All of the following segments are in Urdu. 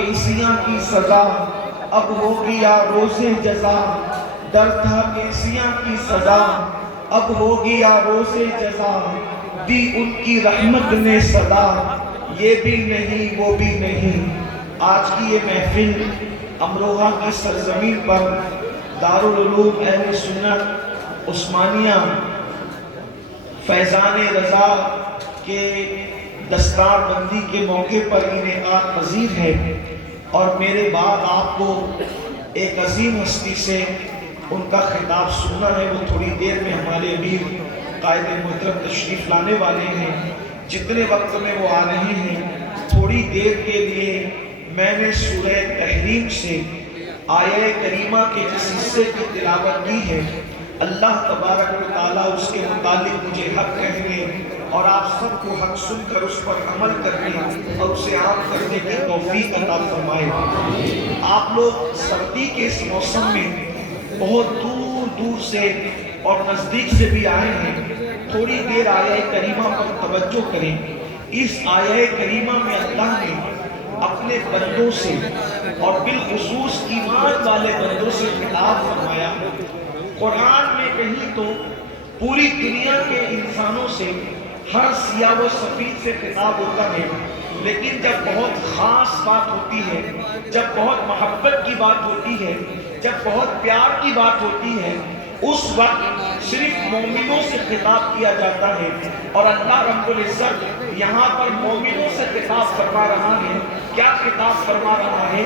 کیسیاں کی سزا اب ہو گیا روز جزا، ڈر تھا کیسیاں کی سزا اب ہو گیا روز جزا، دی ان کی رحمت نے صدا، یہ بھی نہیں وہ بھی نہیں۔ آج کی یہ محفل امروہہ کی سرزمین پر دارالعلوم اہل سنت عثمانیہ فیضان رضا کے دستار بندی کے موقع پر انعقاد پذیر ہے، اور میرے بعد آپ کو ایک عظیم ہستی سے ان کا خطاب سننا ہے۔ وہ تھوڑی دیر میں ہمارے امیر قائد محترم تشریف لانے والے ہیں۔ جتنے وقت میں وہ آ رہے ہیں، تھوڑی دیر کے لیے میں نے سورہ تحریم سے آیہ کریمہ کے جس حصے کی تلاوت کی ہے، اللہ تبارک و تعالیٰ اس کے متعلق مجھے حق کہنے اور آپ سب کو حق سن کر اس پر عمل کرنے اور اسے عام کرنے کی توفیق عطا فرمائے۔ آپ لوگ سردی کے اس موسم میں بہت دور دور سے اور نزدیک سے بھی آئے ہیں، تھوڑی دیر آیہ کریمہ پر توجہ کریں۔ اس آیہ کریمہ میں اللہ نے اپنے بندوں سے اور بالخصوص ایمان والے بندوں سے خطاب فرمایا۔ قرآن میں کہیں تو پوری دنیا کے انسانوں سے ہر سیاہ و سفید سے خطاب ہوتا ہے، لیکن جب بہت خاص بات ہوتی ہے، جب بہت محبت کی بات ہوتی ہے، جب بہت پیار کی بات ہوتی ہے، اس وقت صرف مومنوں سے خطاب کیا جاتا ہے۔ اور اللہ رب العزت یہاں پر مومنوں سے خطاب فرما رہا ہے۔ کیا خطاب فرما رہا ہے؟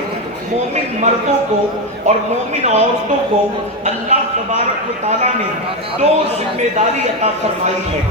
مومن مردوں کو اور مومن عورتوں کو اللہ تبارک و تعالیٰ نے دو ذمہ داری عطا فرمائی ہے،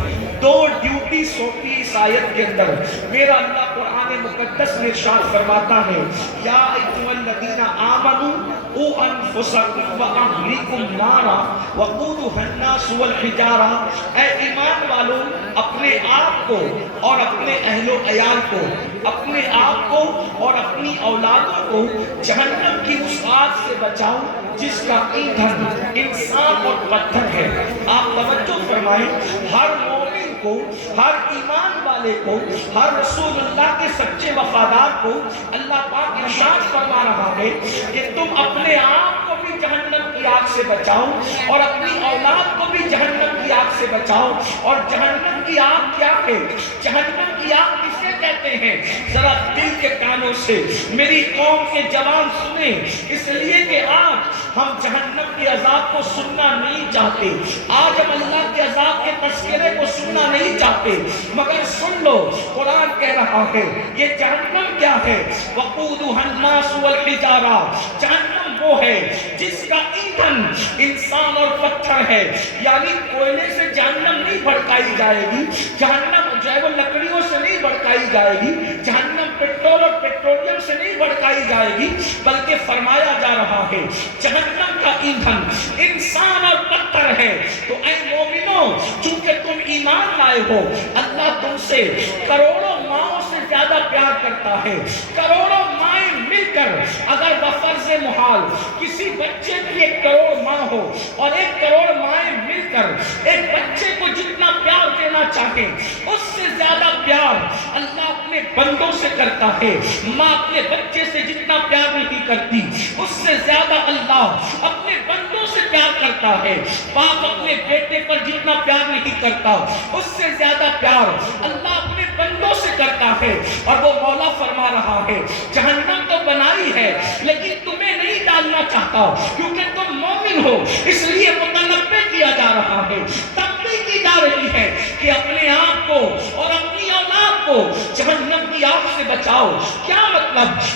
دو ڈیوٹی سونپی اس آیت کے اندر۔ میرا اللہ قرآن مقدس میں ارشاد فرماتا ہے، یا ایھا الذین آمنوا قوا انفسکم واہلیکم نارا وقودھا الناس والحجارہ، اے ایمان والو اپنے آپ کو اور اپنے اہل و عیال کو، اپنے آپ کو اور اپنی اولادوں کو جہنم کی اس آگ سے بچاؤ جس کا ایندھن انسان اور پتھر ہے۔ آپ توجہ فرمائیں، ہر مومن کو، ہر ایمان والے کو، ہر رسول اللہ کے سچے وفادار کو اللہ پاک ارشاد فرما رہا ہے کہ تم اپنے آپ کو بھی جہنم کی آگ سے بچاؤ اور اپنی اولاد کو بھی جہنم کی آگ سے بچاؤ۔ اور جہنم کی آگ کیا ہے؟ جہنم کی آگ کسے کہتے ہیں؟ ذرا دل کے کانوں سے میری قوم کے جوان سنیں، اس لیے کہ آج ہم جہنم کے عذاب کو سننا نہیں چاہتے، آج ہم اللہ کے عذاب کے تذکرے کو سننا نہیں چاہتے، مگر سن لو قرآن کہہ رہا ہے یہ جہنم کیا ہے؟ وقودھا الناس والحجارہ، جہنم وہ ہے جس کا ایندھن انسان اور پتھر ہے۔ یعنی کوئلے سے جہنم نہیں بھڑکائی جائے گی، جہنم جو ہے وہ لکڑیوں سے نہیں بھڑکائی جائے گی، جہنم پیٹرول اور پیٹرولیم سے نہیں بھڑکائی جائے گی، بلکہ فرمایا جا رہا ہے جہنم کا ایندھن انسان اور پتھر ہے۔ تو اے مومنوں، چونکہ تم ایمان لائے ہو، اللہ تم سے کروڑوں ماؤں سے زیادہ پیار کرتا ہے۔ کروڑوں مائیں مل کر اگر بفرض محال کسی بچے کی 1 کروڑ ماں ہو اور 1 کروڑ مائیں مل کر ایک بچے کو جتنا پیار دینا چاہے، اس سے زیادہ پیار اللہ اپنے بندوں سے کرتا ہے۔ ماں اپنے بچے سے جتنا پیار نہیں کرتی، اس سے زیادہ اللہ اپنے بندوں سے پیار کرتا ہے۔ باپ اپنے بیٹے پر جتنا پیار نہیں کرتا، اس سے زیادہ پیار اللہ اپنے بندوں سے کرتا ہے۔ اور وہ مولا فرما رہا ہے جہنم تو بنائی ہے لیکن تمہیں نہیں ڈالنا چاہتا، کیونکہ تم مومن ہو، اس لیے متنبہ کیا جا رہا ہے، تنبیہ کی جا رہی ہے کہ اپنے آپ کو اور اپنی اولاد کو جہنم کی آگ سے بچاؤ۔ کیا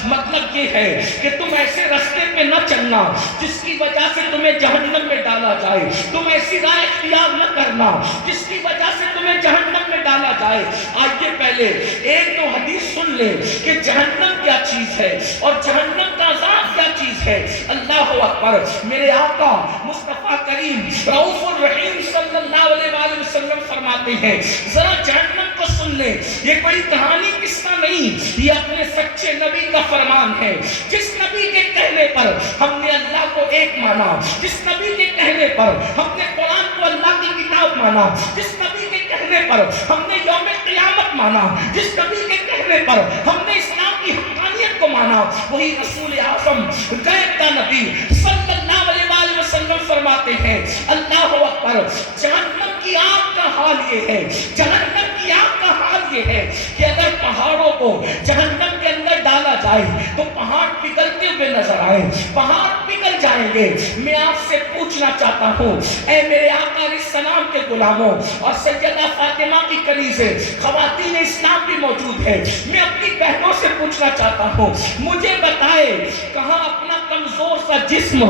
مطلب یہ ہے کہ تم ایسے راستے پہ نہ چلنا جس کی وجہ سے تمہیں جہنم میں ڈالا جائے، تم ایسی راہ اختیار نہ کرنا جس کی وجہ سے تمہیں جہنم میں ڈالا جائے۔ آئیے پہلے ایک تو حدیث سن لیں کہ جہنم کیا چیز ہے اور جہنم کا عذاب کیا چیز ہے۔ اللہ اکبر، میرے آقا مصطفیٰ کریم رؤوف الرحیم صلی اللہ علیہ وآلہ وسلم فرماتے ہیں ذرا جہنم کو سن لیں، یہ کوئی کہانی قصہ نہیں، یہ اپنے سچے نبی کا فرمان ہے۔ جس نبی کے کہنے پر ہم نے اللہ کو ایک مانا، جس نبی کے کہنے پر ہم نے قرآن کو اللہ کی کتاب مانا، جس نبی کے کہنے پر ہم نے یوم قیامت مانا، جس نبی کے کہنے پر ہم نے اسلام کی حقانیت کو مانا، وہی رسول اعظم غیب کا نبی صلی اللہ علیہ وآلہ وسلم فرماتے ہیں اللہ اکبر، جہنم کی آگ کا حال یہ ہے، جہنم کی آگ کا حال یہ ہے کہ اگر پہاڑوں کو جہنم کے اندر ڈالا جائے تو پہاڑ پگھلتے ہوئے نظر آئے، پہاڑ پگھل جائیں گے۔ میں آپ سے پوچھنا چاہتا ہوں اے میرے آقا علیہ السلام کے غلاموں اور سیدہ فاطمہ کی کنیزیں، خواتین اسلام بھی موجود ہے، میں اپنی بہنوں سے پوچھنا چاہتا ہوں، مجھے بتائے کہاں اپنا کمزور سا جسم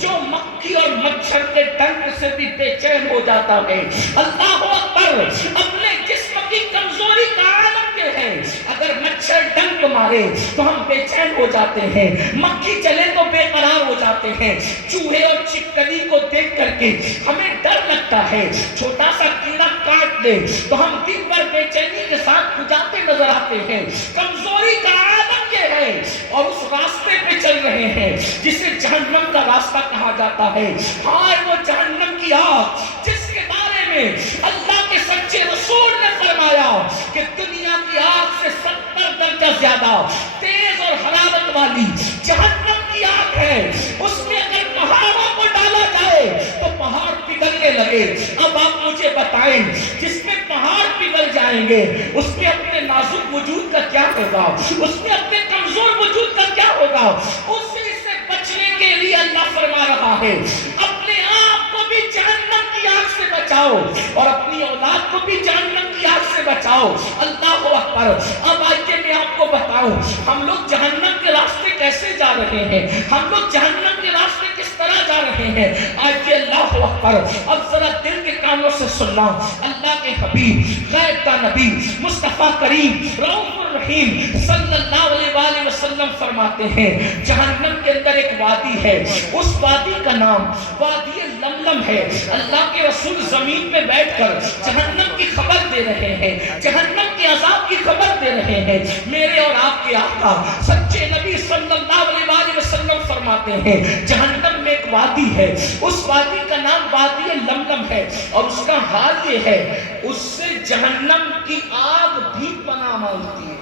جو مکھی اور مچھر کے ڈنک سے بھی بے چین ہو جاتا ہے، اللہ اکبر، اپنے جسم کی کمزوری کا عالم یہ ہے اگر مچھر ڈنک مارے تو ہم بے چین ہو جاتے ہیں، مکھی چلے تو بے قرار ہو جاتے ہیں، چوہے اور چپکلی کو دیکھ کر کے ہمیں ڈر لگتا ہے، چھوٹا سا کیڑا کاٹ لے تو ہم دن بھر بے چینی کے ساتھ کھجاتے نظر آتے ہیں۔ کمزوری کا عالم یہ ہے اور اس راستے پہ چل رہے ہیں جسے جہنم کا راستہ کہا جاتا ہے۔ ہائے وہ جہنم کی آگ جس کے بارے میں اللہ کے سچے رسول نے فرمایا کہ دنیا کی آگ سے 70 درجہ زیادہ تیز اور حرارت والی جہنم کی آگ ہے، اس میں اگر پہاڑوں کو ڈالا جائے تو پہاڑ پگھلنے لگے۔ اب آپ مجھے بتائیں جس میں پہاڑ پگھل جائیں گے اس میں اپنے نازک وجود کا کیا ہوگا، اس میں اپنے کمزور وجود کا کیا ہوگا؟ اسی سے بچنے کے لیے اللہ فرما رہا ہے اپنے آپ کو بھی جہنم کی آگ سے بچاؤ اور اپنی اولاد کو بھی جہنم کی آگ سے بچاؤ۔ اللہ اکبر۔ اب آئیے میں آپ کو بتاؤں ہم لوگ جہنم کے راستے کیسے جا رہے ہیں، ہم لوگ جہنم کے راستے کس طرح جا رہے ہیں۔ آئیے اللہ اکبر، اب ذرا دل کے کانوں سے سننا، اللہ کے حبیب غیب کا نبی مصطفیٰ کریم رؤوف الرحیم صلی اللہ علیہ وآلہ وسلم فرماتے ہیں جہنم کے اندر ایک وادی ہے، اس وادی کا نام وادی لملم ہے۔ اللہ کے رسول زمین پہ بیٹھ کر جہنم کی خبر دے رہے ہیں، جہنم کے عذاب کی خبر دے رہے ہیں۔ میرے اور آپ کے آقا سچے نبی صلی اللہ علیہ وآلہ وسلم فرماتے ہیں جہنم میں ایک وادی ہے، اس وادی کا نام وادی لملم ہے اور اس کا حال یہ ہے اس سے جہنم کی آگ بھی پناہ مانگتی ہے،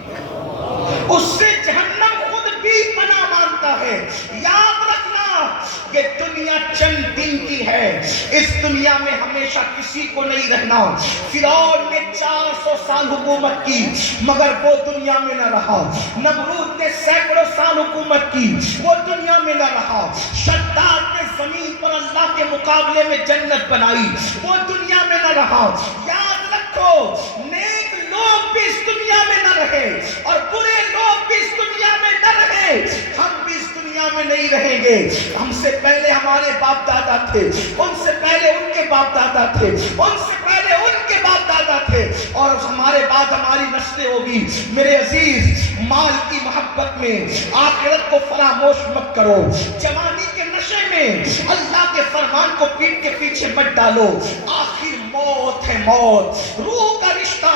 اس سے جہنم خود بھی پناہ مانگتا ہے۔ یاد رکھنا کہ دنیا چند دن کی ہے، اس دنیا میں ہمیشہ کسی کو نہیں رہنا۔ فرعون نے 400 سال حکومت کی مگر وہ دنیا میں نہ رہا، نمرود نے سینکڑوں سال حکومت کی وہ دنیا میں نہ رہا، شداد نے زمین پر اللہ کے مقابلے میں جنت بنائی وہ دنیا میں نہ رہا۔ یاد رکھو نیک لوگ بھی اس دنیا میں نہ رہے اور برے لوگ بھی اس دنیا میں نہ رہے، ہم بھی اس دنیا میں نہیں رہیں گے۔ ہم سے پہلے ہمارے باپ دادا تھے، ان سے پہلے ان کے باپ دادا تھے، ان سے پہلے ان کے باپ دادا تھے اور ہمارے بعد ہماری نسلیں ہوگی۔ میرے عزیز، مال کی محبت میں آخرت کو فراموش مت کرو، جوانی کے نشے میں اللہ کے فرمان کو پیٹ کے پیچھے مت ڈالو۔ آخر موت ہے، موت روح کا رشتہ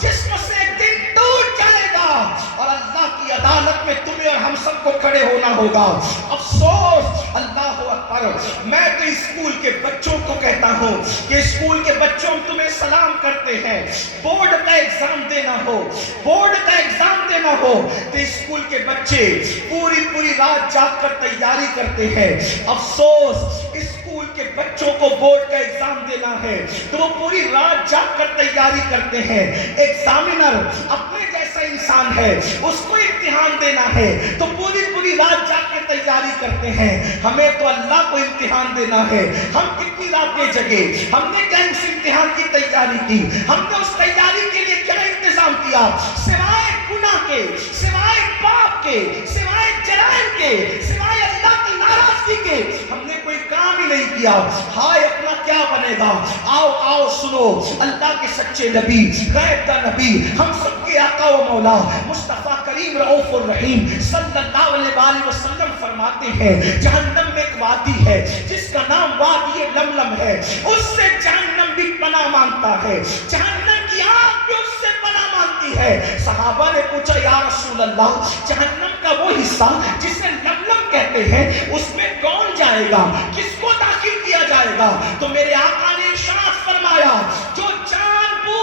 جسم سے ایک دن ٹوٹ جائے گا اور اللہ کی عدالت میں تمہیں اور ہم سب کو کھڑے ہونا ہوگا۔ افسوس، اللہ اکبر، میں تو اسکول کے بچوں کو کہتا ہوں کہ اسکول کے بچوں تمہیں سلام کرتے ہیں، بورڈ کا ایگزام دینا ہو، بورڈ کا ایگزام دینا ہو تو اسکول کے بچے پوری رات جاگ کر تیاری کرتے ہیں۔ افسوس، اسکول کے بچوں کو بورڈ کا ایگزام دینا ہے تو وہ پوری رات جاگ کر تیاری کرتے ہیں۔ ایگزامینر اپنے جیسا انسان ہے، اس کو امتحان دینا ہے تو پوری رات جاگ کر تیاری کرتے ہیں۔ ہمیں تو اللہ کو امتحان دینا ہے، ہم کتنی راتیں جگے، ہم نے کیا اس امتحان کی تیاری کی، ہم نے اس تیاری کے لیے کیا انتظام کیا، سوائے گناہ کے، سوائے پاپ کے، سوائے جرائم کے، سوائے اللہ کی ناراضگی کے ہم نے کوئی کام ہی نہیں کیا۔ ہائے اپنا کیا بنے گا؟ آؤ سنو، اللہ کے سچے نبی غیب کا نبی ہم سب کے آقا و مولا مصطفیٰ کریم رؤوف الرحیم صلی اللہ علیہ وآلہ وسلم فرماتے ہیں جہنم میں ایک وادی ہے جس کا نام وادی لملم ہے، اس سے جہنم بھی پناہ مانگتا ہے، جہنم کی آگ بھی اس سے پناہ مانگتی ہے۔ صحابہ نے پوچھا یا رسول اللہ، جہنم کا وہ حصہ جسے لملم کہتے ہیں اس میں کون جائے گا، کس کو داخل کیا جائے گا؟ تو میرے آقا نے ارشاد فرمایا جو جان بوجھ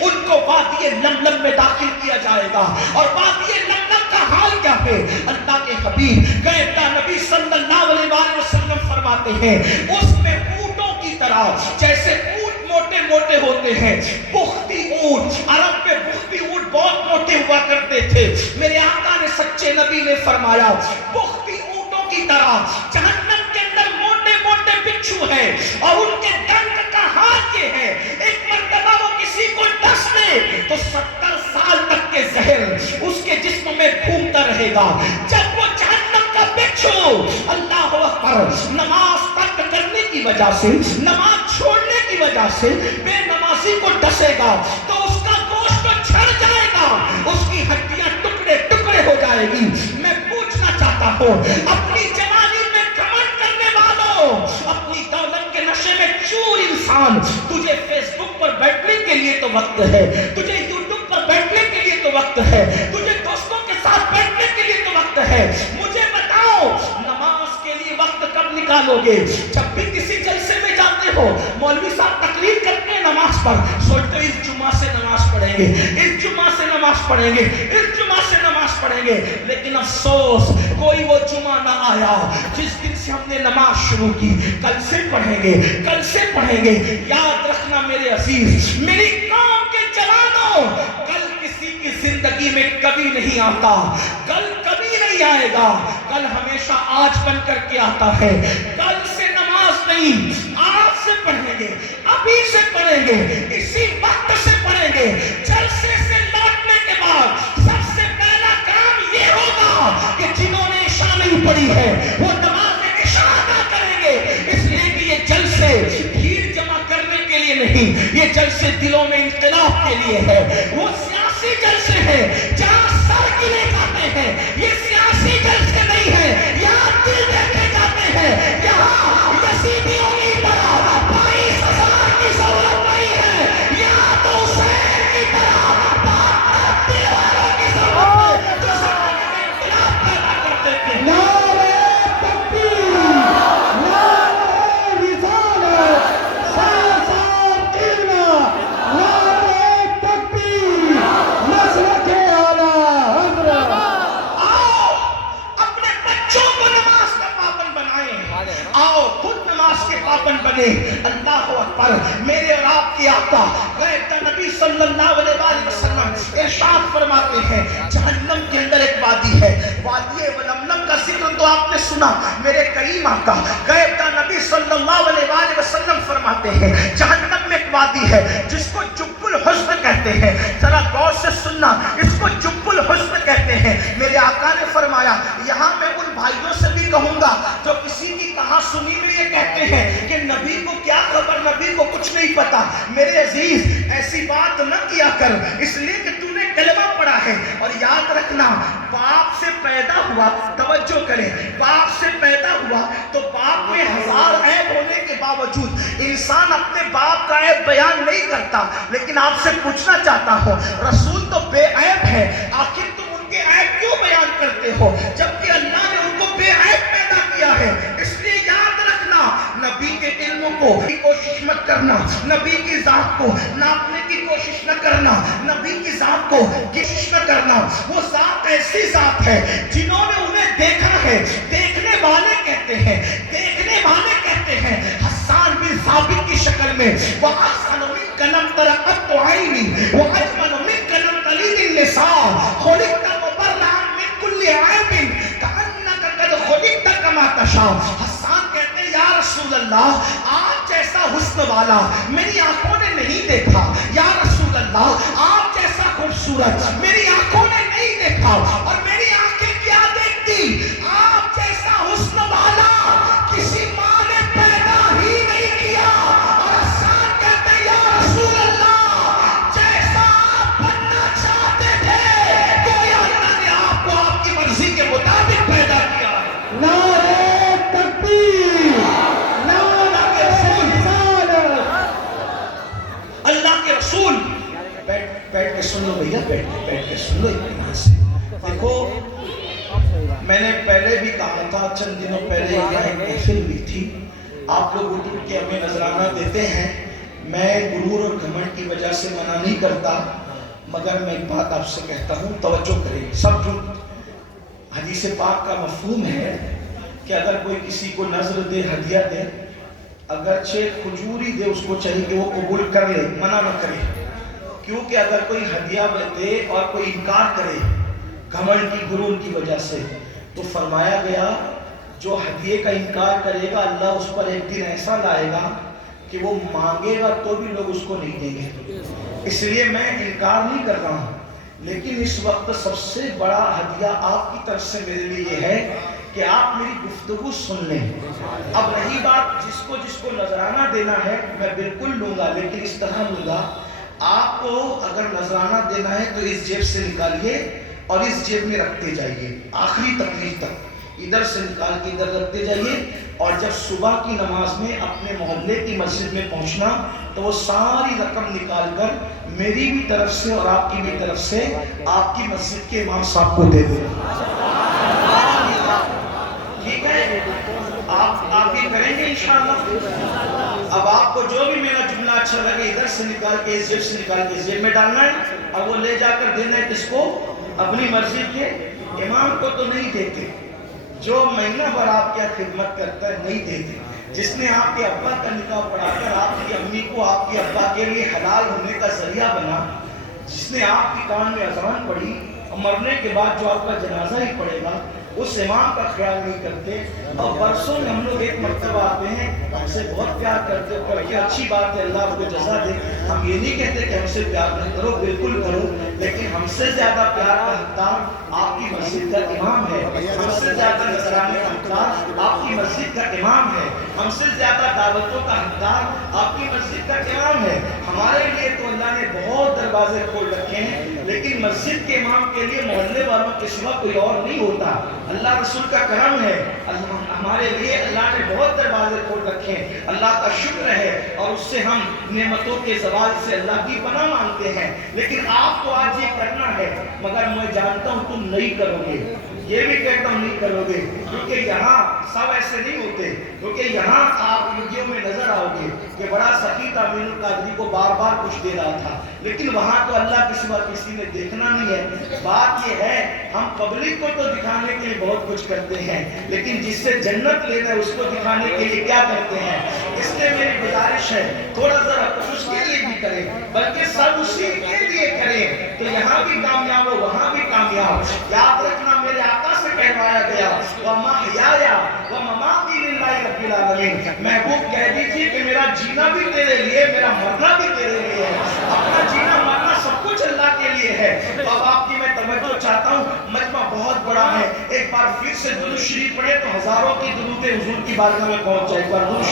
ان کو وادی لملم میں داخل کیا جائے گا. اور وادی لملم کا حال کیا ہے؟ اللہ کے حبیب غیبہ نبی صلی اللہ علیہ وسلم فرماتے ہیں اس میں اونٹوں کی طرح، جیسے اونٹ موٹے موٹے ہوتے ہیں، بختی اونٹ، عرب میں بختی اونٹ بہت موٹے ہوا کرتے تھے. میرے آقا نے سچے نبی نے فرمایا بختی اونٹوں کی طرح جہنم کے اندر موٹے موٹے بچھو ہیں، اور ان کے ڈنک کا حال یہ ہے ایک مرتبہ وہ کسی کو ڈس دے تو 70 سال تک کے زہر اس کے جسم میں گھومتا رہے گا. جب وہ جہنم کا بچھو اللہ اکبر نماز ترک کرنے کی وجہ سے، نماز چھوڑنے کی وجہ سے بے نمازی کو ڈسے گا تو اس کا گوشت جھڑ جائے گا، اس کی ہڈیاں ٹکڑے ٹکڑے ہو جائے گی. میں پوچھنا چاہتا ہوں اپنی جوانی میں گھمنڈ کرنے والوں، اپنی دولت کے نشے میں چور انسان، تجھے فیس بک پر بیٹھنے کے لیے تو وقت ہے، تجھے یوٹیوب پر بیٹھنے کے لیے تو وقت ہے، تجھے دوستوں کے ساتھ بیٹھنے کے لیے تو وقت ہے. مجھے بتاؤ نماز کے لیے وقت کب نکالو گے؟ جب بھی کسی جلسے میں جاتے ہو مولوی صاحب تقریر کرتے ہیں نماز پر، سوچتے اس جمعہ سے نماز پڑھیں گے، اس جمعہ سے نماز پڑھیں گے، اس جمعہ سے نماز پڑھیں گے. لیکن افسوس کوئی وہ جمعہ نہ آیا جس دن سے ہم نے نماز شروع کی. کل سے پڑھیں گے، کل سے پڑھیں گے. یاد رکھنا میرے عزیز، میری قوم کے جوانوں، کل کسی کی زندگی میں کبھی نہیں آتا، کل کبھی نہیں آئے گا. کل ہمیشہ آج بن کر کے آتا ہے. کل سے نماز نہیں، آج سے پڑھیں گے، ابھی سے پڑھیں گے، اسی وقت سے پڑھیں گے. جلسے سے لوٹنے کے بعد سب سے پہلا کام یہ ہوگا کہ جنہوں نے عشاء نہیں پڑھی ہے وہ نماز عشاء ادا کریں گے. اس لیے کہ یہ جلسے بھیڑ جمع کرنے کے لیے نہیں، یہ جلسے دلوں میں انقلاب کے لیے ہے. وہ سیاسی جلسے ہیں جہاں سر گرے جاتے ہیں، یہ سیاسی جلسے نہیں ہیں یہاں دل دیکھے جاتے ہیں. یہاں یزیدیوں کی طرح 22,000 کی ضرورت نہیں ہے، یہاں تو حسین کی طرح دل والوں کی ضرورت ہے جو زندگی میں انقلاب پیدا کر دیتے ہیں. نعرہ تکبیر، نعرہ رسالت، سر قیمہ، نعرہ تکبیر، مسلک اعلیٰ حضرت. آؤ اپنے بچوں کو نماز کا پابند بنائیں، آؤ خود نماز کے پابند بنے. اللہ اکبر. میرے اور آپ کی آقا غیبہ نبی صلی اللہ علیہ وآلہ وسلم ارشاد فرماتے ہیں جہنم کے اندر ایک وادی ہے، وادی ولملم کا ذکر تو آپ نے سنا. میرے کریم آقا غیبہ نبی صلی اللہ علیہ وآلہ وسلم فرماتے ہیں جہنم میں ایک وادی ہے جس کو جب الحسن کہتے ہیں. ذرا غور سے سننا، اس کو جب الحسن کہتے ہیں. میرے آقا نے فرمایا یہاں میں ان بھائیوں سے بھی کہوں گا جو کسی کی کہاں سنی میں یہ کہتے ہیں کہ نبی کو کیا خبر، نبی کو کچھ نہیں پتا. میرے عزیز ایسی بات نہ کیا کر، اس لیے کہ تو نے کلمہ پڑھا ہے. اور یاد رکھنا باپ سے پیدا ہوا، توجہ کریں، باپ سے پیدا ہوا تو باپ میں 1000 عیب ہونے کے باوجود انسان اپنے باپ کا عیب بیان نہیں کرتا. لیکن آپ سے پوچھنا چاہتا ہوں رسول تو بے عیب ہے، آخر تم ان کے عیب کیوں بیان کرتے ہو جبکہ اللہ نے ان کو بے عیب پیدا کیا ہے؟ اس لیے یاد رکھنا نبی کے علم کو کوشش مت کرنا، نبی کی ذات کو ناپنے کی کوشش نہ کرنا، نبی کی ذات کو کوشش نہ کرنا. وہ ذات ایسی ذات ہے جنہوں نے انہیں دیکھا ہے. دیکھنے والے کہتے ہیں، دیکھنے والے کہتے ہیں حسان بن ثابت کی شکل میں وَأَحْسَنُ مِنْكَ لَمْ تَرَ قَطُّ عَيْنِي وَأَجْمَلُ مِنْكَ لَمْ تَلِدِ النِّسَاءُ خُلِقْتَ مُبَرَّأً مِنْ كُلِّ عَيْبٍ كَأَنَّكَ قَدْ خُلِقْتَ كَمَا تَشَاءُ. حسان کہتے ہیں یا رسول اللہ آپ جیسا حسن والا میری آنکھوں نے نہیں دیکھا. یا رسول اللہ آپ جیسا خوبصورت میری آنکھوں نے نہیں دیکھا. اور میری آنکھیں کیا دیکھتی؟ آپ جیسا حسن والا کسی ماں نے پیدا ہی نہیں کیا. اور حسان کہتے ہیں یا رسول اللہ جیسا آپ بننا چاہتے تھے گویا اللہ نے آپ کو آپ کی مرضی کے مطابق پیدا کیا. نعرہ تکبیر، نعرہ رسالت. اللہ کے رسول بیٹھ کے سن لو بھیا، بیٹھ کے سن لو اطمینان سے. دیکھو میں نے پہلے بھی کہا تھا، چند دنوں پہلے یہاں ایک محفل ہوئی تھی، آپ لوگ اٹھ کے ہمیں نذرانہ دیتے ہیں. میں غرور اور گھمنڈ کی وجہ سے منع نہیں کرتا، مگر میں ایک بات آپ سے کہتا ہوں، توجہ کریں سب جو حدیث پاک کا مفہوم ہے کہ اگر کوئی کسی کو نظر دے، ہدیہ دے، اگرچہ کھجوری دے، اس کو چاہیے کہ وہ قبول کر لے، منع نہ کرے، کیونکہ اگر کوئی ہدیہ دے اور کوئی انکار کرے گھمنڈ کی، غرور کی وجہ سے، تو فرمایا گیا جو ہدیے کا انکار کرے گا اللہ اس پر ایک دن ایسا لائے گا کہ وہ مانگے گا تو بھی لوگ اس کو نہیں دیں گے۔ اس لیے میں انکار نہیں کر رہا ہوں، لیکن اس وقت سب سے بڑا ہدیہ آپ کی طرف سے میرے لیے یہ ہے کہ آپ میری گفتگو سن لیں۔ اب رہی بات جس کو نذرانہ دینا ہے میں بالکل لوں گا، لیکن اس طرح لوں گا، آپ کو اگر نذرانہ دینا ہے تو اس جیب سے نکالیے اور اس جیب میں رکھتے جائیے آخری تقریر تک، ادھر سے نکال کے ادھر رکھتے جائیے، اور جب صبح کی نماز میں اپنے محلے کی مسجد میں پہنچنا تو وہ ساری رقم نکال کر میری بھی طرف سے اور آپ کی بھی طرف سے آپ کی مسجد کے امام صاحب کو دے دیں۔ ٹھیک ہے؟ آپ یہ کریں گے انشاءاللہ۔ اب آپ کو جو بھی میرا جملہ اچھا لگے ادھر سے نکال کے اس جیب سے نکال کے اس جیب میں ڈالنا ہے، اور وہ لے جا کر دینا ہے کس کو؟ اپنی مسجد کے امام کو تو نہیں دیتے، جو مہینہ بھر آپ کیا خدمت کرتا ہے نہیں دیتے، جس نے آپ کے ابا کا نکاح پڑھا کر آپ کی امی کو آپ کے ابا کے لیے حلال ہونے کا ذریعہ بنا، جس نے آپ کی کان میں اذان پڑھی اور مرنے کے بعد جو آپ کا جنازہ ہی پڑے گا، اس امام کا خیال نہیں کرتے۔ اور برسوں میں ہم لوگ ایک مرتبہ آتے ہیں، ہم سے بہت پیار کرتے ہو کہ اچھی بات ہے، اللہ آپ کو جزا دے، ہم یہ نہیں کہتے کہ ہم سے پیار نہ کرو، بالکل کرو، لیکن ہم سے زیادہ پیار کا حقدار آپ کی مسجد کا امام ہے، ہم سے زیادہ نذرانے کا حقدار آپ کی مسجد کا امام ہے، ہم سے زیادہ دعوتوں کا حقدار آپ کی مسجد کا امام ہے۔ ہمارے لیے تو اللہ نے بہت دروازے کھول رکھے ہیں، لیکن مسجد کے امام کے لیے محلے والوں کے سوا کوئی اور نہیں ہوتا۔ اللہ رسول کا کرم ہے، ہمارے لیے اللہ نے بہت دروازے کھول رکھے ہیں، اللہ کا شکر ہے، اور اس سے ہم نعمتوں کے زوال سے اللہ کی پناہ مانگتے ہیں۔ لیکن آپ کو آج یہ کرنا ہے، مگر میں جانتا ہوں تم نہیں کرو گے، یہ بھی کہتا ہوں نہیں کرو گے، کیونکہ یہاں سب ایسے نہیں ہوتے، کیونکہ یہاں آپ ویڈیو میں نظر آؤ گے کہ بڑا سخی امین القادری کو بار بار کچھ دے رہا تھا، لیکن وہاں تو اللہ کے سوا کسی نے دیکھنا نہیں ہے۔ بات یہ ہے ہم پبلک کو تو دکھانے کے لیے بہت کچھ کرتے ہیں، لیکن جس سے جنت لینا ہے اس کو دکھانے کے لیے کیا کرتے ہیں؟ اس لیے میری گزارش ہے تھوڑا ذرا اس کے لیے بھی کریں، بلکہ سب اسی کے لیے کریں، تو یہاں بھی کامیاب ہو وہاں بھی کامیاب۔ یاد رکھنا میرے آقا سے کہوایا گیا وَمَحْيَايَ وَمَمَاتِي لِلَّهِ رَبِّ الْعَالَمِينَ، محبوب کہہ دیجئے کہ میرا جینا بھی تیرے لیے، میرا مرنا بھی تیرے لیے ہے، اپنا جینا مرنا سب کچھ اللہ کے لیے ہے۔ تو اب آپ کی میں توجہ چاہتا ہوں، مجمع بہت بڑا ہے، ایک بار پھر سے درود شریف پڑھے تو ہزاروں کی درود حضور کی بارگاہ میں پہنچ جائے۔ ایک بار درود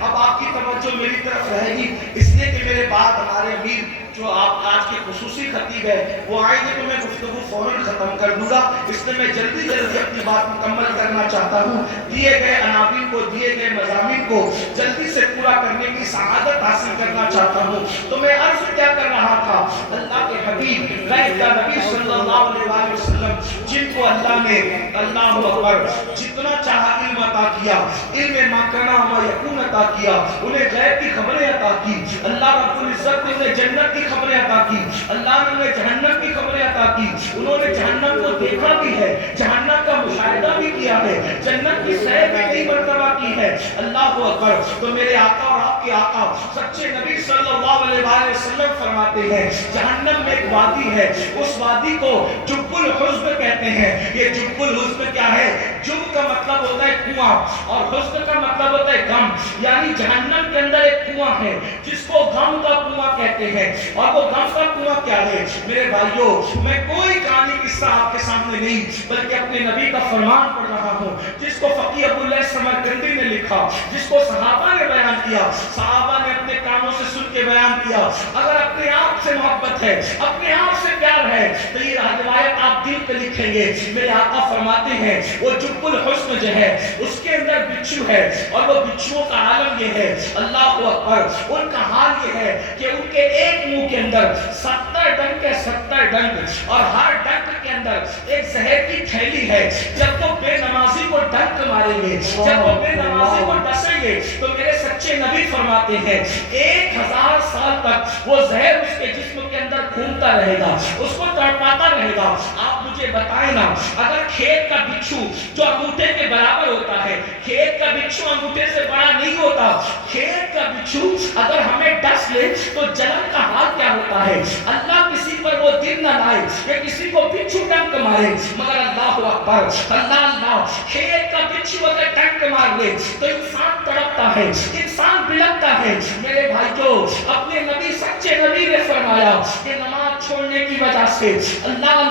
اب آپ کی توجہ میری طرف رہے گی، اس لیے کہ میرے بعد ہمارے امیر جو آپ آج کے خصوصی خطیب ہے وہ آئیں گے تو میں گفتگو فوراً ختم کر دوں گا، اس لیے میں جلدی اپنی بات مکمل کرنا چاہتا ہوں۔ دیے گئے عناوین کو، دیے گئے مضامین کو جلدی سے پورا کرنے کی سعادت حاصل کرنا چاہتا ہوں۔ تو میں عرض کیا کر رہا تھا، اللہ کے حبیب غیب کا نبی صلی اللہ علیہ وسلم جن کو اللہ نے اللہ اکبر جتنا چاہا علم عطا کیا، علم ما کان و یکون عطا کیا، انہیں غیب کی خبریں عطا کی، اللہ رب العزت نے انہیں جنت کی خبریں عطا کی، اللہ نے انہیں جہنم کی خبریں عطا کی، انہوں نے جہنم کو دیکھا بھی ہے، جہنم کا مشاہدہ بھی کیا ہے، جنت کی سیر بھی کئی مرتبہ کی ہے۔ اللہ اکبر۔ تو میرے آقا اور آپ کے آقا سچے نبی صلی اللہ علیہ وسلم فرماتے ہیں جہنم میں ایک وادی ہے، اس وادی کو جب الحزب کہتے ہیں۔ یہ جب الحزب کیا ہے؟ جب کا مطلب ہوتا ہے کنواں اور حزب کا مطلب ہوتا ہے غم، یعنی جہنم کے اندر ایک کنواں ہے جس کو غم کا کنواں کہتے ہیں۔ اور وہ غم کا کنواں کیا ہے؟ میرے بھائیوں، میں کوئی کہانی قصہ آپ کے سامنے نہیں بلکہ اپنے نبی کا فرمان پڑھ رہا ہوں، جس کو فقیہ ابو اللہ سمرقندی نے لکھا دیکھا جس کو صحابہ نے بیان کیا, صحابہ نے اپنے کانوں سے سن کے بیان کیا. اگر اپنے آپ سے محبت ہے, اپنے آپ سے پیار ہے, تو یہ روایت آپ دل پہ لکھیں گے. میرے آقا فرماتے ہیں وہ جب الحسن جو ہے اس کے اندر بچھو ہے, اور وہ بچھوؤں کا عالم یہ ہے, اللہ اکبر, ان کا حال یہ ہے کہ ان کے ایک منہ کے اندر 70 ڈنک ہے, 70 ڈنک, اور ہر ڈنک کے اندر ایک زہر کی تھیلی ہے. جب وہ بے نمازی کو ڈنک ماریں گے, جب وہ بے نمازی کو ڈسیں گے, تو میرے سچے نبی فرماتے ہیں 1000 سال تک وہ زہر اس کے جسم کے اندر گھومتا رہے گا, اس کو تڑپاتا رہے گا. آپ مجھے بتائیں نا, اگر کھیت کا بچھو جو انگوٹھے کے برابر ہوتا ہے, کھیت کا بچھو انگوٹھے سے بڑا نہیں ہوتا, کھیت کا بچھو اگر ہمیں ڈس لے تو جلن کا حال کیا ہوتا ہے. اللہ کسی پر وہ دن نہ لائے کہ کسی کو بچھو ڈنک مارے, مگر اللہ اکبر, اللہ, کھیت کا بچھو اگر ڈنک مار لے تو انسان تڑپتا ہے, انسان بلکتا ہے. میرے بھائیو, اپنے نبی, سچے نبی نے فرمایا کہ نماز چھوڑنے کی وجہ سے اللہ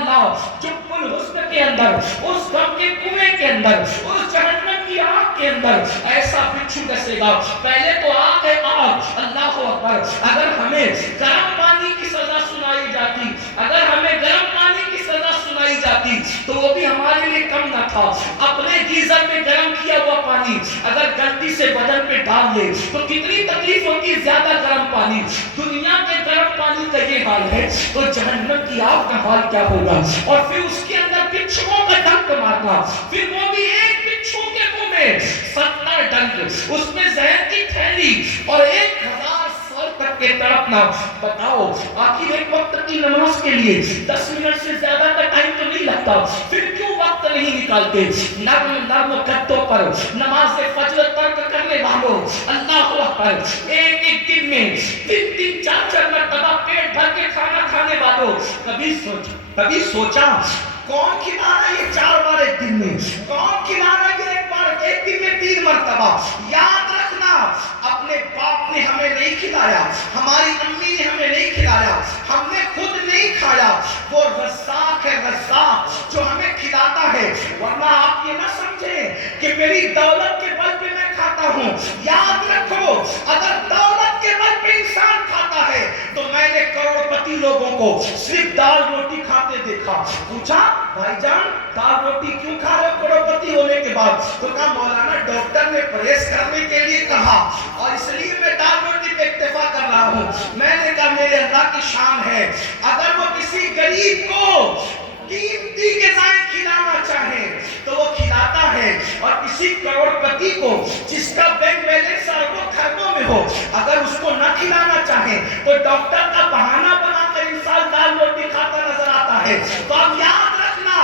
جب الحسن کے اندر, اس غم کے کنویں کے اندر, اس جہنم کی آگ کے اندر ایسا بچھو ڈسے گا. پہلے تو آگ ہے آگ, اللہ اکبر. اگر ہمیں گرم پانی کی سزا سنائی جاتی, اگر ہمیں گرم پانی کی سزا سنائی جاتی تو وہ بھی ہمارے لیے کم نہ تھا. اپنے گیزر میں گرم کیا ہوا پانی اگر غلطی سے بدن پہ ڈال لے تو کتنی تکلیف ہوتی, زیادہ گرم پانی. دنیا کے گرم پانی کا یہ حال ہے, تو جہنم کی آگ کا حال کیا ہوگا. اور پھر اس کے اندر بچھوؤں کا ڈنک مارنا, پھر وہ بھی ایک بچھو کے منہ میں 70 ڈنک, اس میں زہر کی تھیلی, اور 1000 سال تک کے تڑپنا. بتاؤ, آخر ایک وقت کی نماز کے لیے 10 منٹ سے زیادہ کا ٹائم تو نہیں لگتا, پھر کیوں وقت نہیں نکالتے. نرم قدوں پر نماز فجر ترک کرنے والوں, اللہ اکبر, ایک دن میں 3 4 مرتبہ پیٹ بھر کے کھانا کھانے والوں, کبھی سوچا کون کھلا رہا ہے یہ 4 بار ایک دن میں, کون کھلا رہا ہے یہ ایک دن میں 3 مرتبہ. یاد رکھنا, اپنے باپ نے ہمیں نہیں کھلایا, ہماری امی نے ہمیں نہیں کھلایا, ہم نے خود نہیں کھایا. وہ رزاق ہے, رزاق جو ہمیں کھلاتا ہے. ورنہ آپ یہ نہ سمجھیں کہ میری دولت کے بل پہ میں کھاتا ہوں. یاد رکھو, اگر دولت کے بل پہ انسان کھاتا ہے تو میں نے کروڑپتی لوگوں کو صرف دال روٹی کھاتے دیکھا. پوچھا بھائی جان دال روٹی کیوں کھا رہے ہو کروڑپتی ہونے کے بعد؟ تو کہا مولانا ڈاکٹر نے پرہیز کرنے کے لیے کہا, اور اس لیے میں دال روٹی پہ اکتفا کر رہا ہوں. میں نے کہا میرے اللہ کی شان ہے, اگر وہ کسی غریب کو قیمتی غذائیں کھلانا چاہے تو وہ کھلاتا ہے, اور کسی کروڑپتی کو جس کا بینک بیلنس اربوں خربوں میں ہو, اگر اس کو نہ کھلانا چاہے تو ڈاکٹر کا بہانہ بنا کر انسان دال روٹی کھاتا نظر آتا ہے. تو اب یاد رکھنا,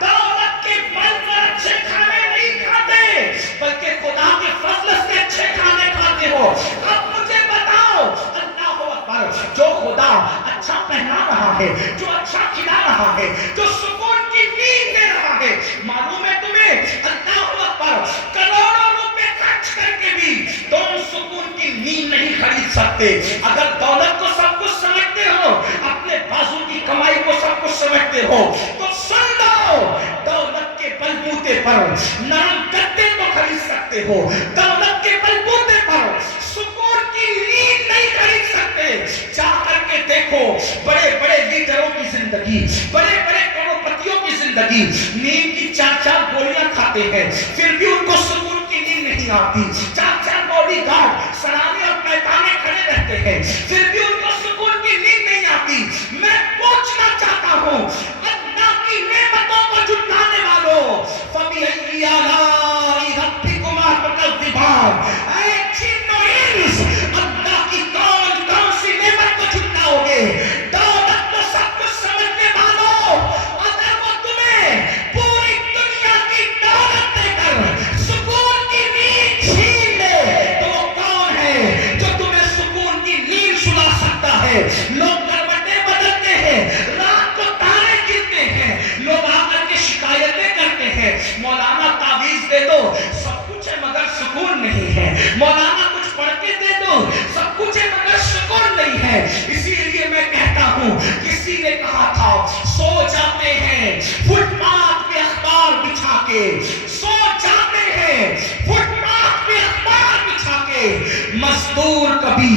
دولت کے بل پر اچھے کھانے نہیں کھاتے, بلکہ خدا کے فضل سے اچھے کھانے کھاتے ہو. اب مجھے بتاؤ, اللہ اکبر, جو خدا اچھا پہنا رہا ہے, جو اچھا کھلا رہا ہے, جو سکون کی نیند دے رہا ہے, معلوم ہے تمہیں, اللہ اکبر, کروڑوں روپے خرچ کر کے بھی تم سکون کی نیند نہیں خرید سکتے. اگر دولت کو سب کچھ سمجھتے ہو, اپنے بازو کی کمائی کو سب کچھ سمجھتے ہو, تو سن لو, دولت کے بلبوتے پر نرم گدے تو خرید سکتے ہو, دولت کے بلبوتے پر سکون کی نیند نہیں خرید سکتے. جا کر کے دیکھو بڑے بڑے لیڈروں کی زندگی, بڑے بڑے کروڑپتیوں کی زندگی, نیند کی 4 گولیاں کھاتے ہیں, پھر بھی ان کو سکون کی نیند نہیں آتی. 4 باڈی گارڈ سرانے اور پیتانے کھڑے رہتے ہیں, پھر بھی ان کو سکون کی نیند نہیں آتی. میں پوچھنا چاہتا ہوں, اللہ کی نعمتوں کو جھٹلانے والوں, فَبِأَيِّ آلَاءِ رَبِّكُمَا تُكَذِّبَانِ, اے جن و انس, اللہ کی کون کون سی نعمت کو جھٹلاؤ گے؟ دولت کو سب کچھ سمجھنے والوں, اگر وہ تمہیں پوری دنیا کی دولت دے کر سکون کی نیند چھین لے, تو وہ کون ہے جو تمہیں سکون کی نیند سلا سکتا ہے؟ لوگ کروٹیں بدلتے ہیں, رات کو تارے گرتے ہیں, لوگ آ کر کے شکایتیں کرتے ہیں, مولانا تعویذ دے دو, سب کچھ ہے مگر سکون نہیں ہے, مولانا کچھ پڑھ کے دے دو, سب کچھ ہے مگر سکون نہیں ہے. اسی لیے میں کہتا ہوں, کسی نے کہا تھا سو جاتے ہیں فٹ پاتھ پہ اخبار بچھا کے, سو جاتے ہیں فٹ پاتھ پہ مزدور کبھی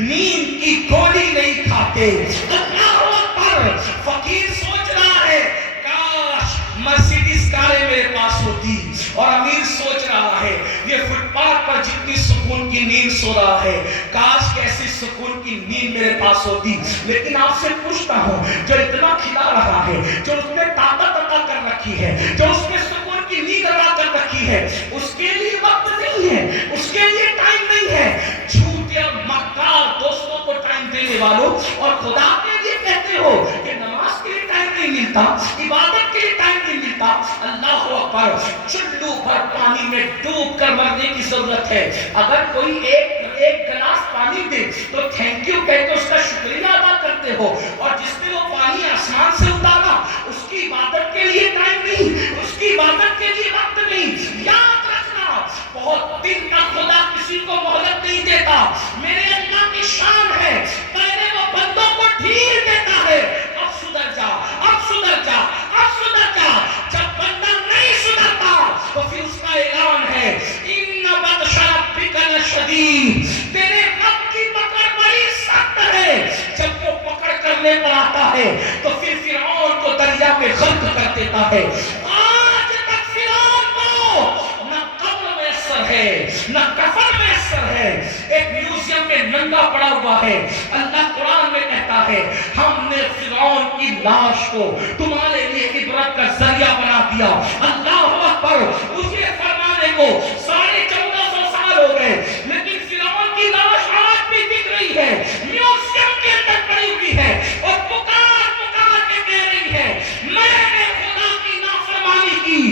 نیند کی گولی نہیں کھاتے. اللہ اکبر. فقیر سوچ رہا ہے کاش مرسیڈیز کاریں میرے پاس ہوتی, اور امیر سوچ رہا ہے یہ فٹ پاتھ پر جتنی سکون کی نیند سو رہا ہے کاش کیسی سکون کی نیند میرے پاس ہوتی. لیکن آپ سے پوچھتا ہوں, جو اتنا کھلا رہا ہے, جو اس نے طاقت عطا کر رکھی ہے, جو اس نے سکون کی نیند عطا کر رکھی ہے, اس کے لیے وقت نہیں ہے, اس کے لیے ٹائم نہیں ہے. جھوٹے اور مکار دوستوں کو ٹائم دینے والوں, اور خدا کے لیے کہتے ہو کہ نماز کے لیے ٹائم نہیں ملتا, عبادت کے لیے ٹائم نہیں ملتا. اللہ اکبر. چلو بھر پانی میں ڈوب کر مرنے کی ضرورت ہے. اگر کوئی ایک گلاس پانی دے تو تھینک یو کہہ کے اس کا شکریہ ادا کرتے ہو, اور جس نے وہ پانی آسمان سے اتارا اس کی عبادت کے لیے ٹائم نہیں, اس کی عبادت کے لیے وقت نہیں. یاد رکھنا, بہت دن تک خدا کسی کو مہلت نہیں دیتا. میرے اللہ کی شان ہے, پہلے وہ بندوں کو ڈھیل دیتا ہے, اب سدھر جا, اب سدھر جا, اب سدھر جا. جب بندہ نہیں سدھرتا تو پھر اس کا اعلان ہے ان بطش ربک لشدید, تیرے رب کی پکڑ بڑی سخت ہے. جب وہ پکڑ کرنے پر آتا ہے تو پھر فرعون کو دریا میں غرق کر دیتا ہے. آج تک فرعون کو نہ قبر میسر ہے نہ کفن میسر ہے, ایک میوزیم میں ننگا پڑا ہوا ہے. اللہ قرآن میں کہتا ہے ہم نے فرعون کی لاش کو تمہارے لیے عبرت کا ذریعہ بنا دیا. اللہ اکبر. اسے فرمانے کو 1450 سال ہو گئے, لیکن فرعون کی لاش آج بھی دکھ رہی ہے, میوزیم کے اندر پڑی ہوئی ہے, اور پکار پکار کے کہہ رہی ہے میں نے خدا کی نافرمانی کی,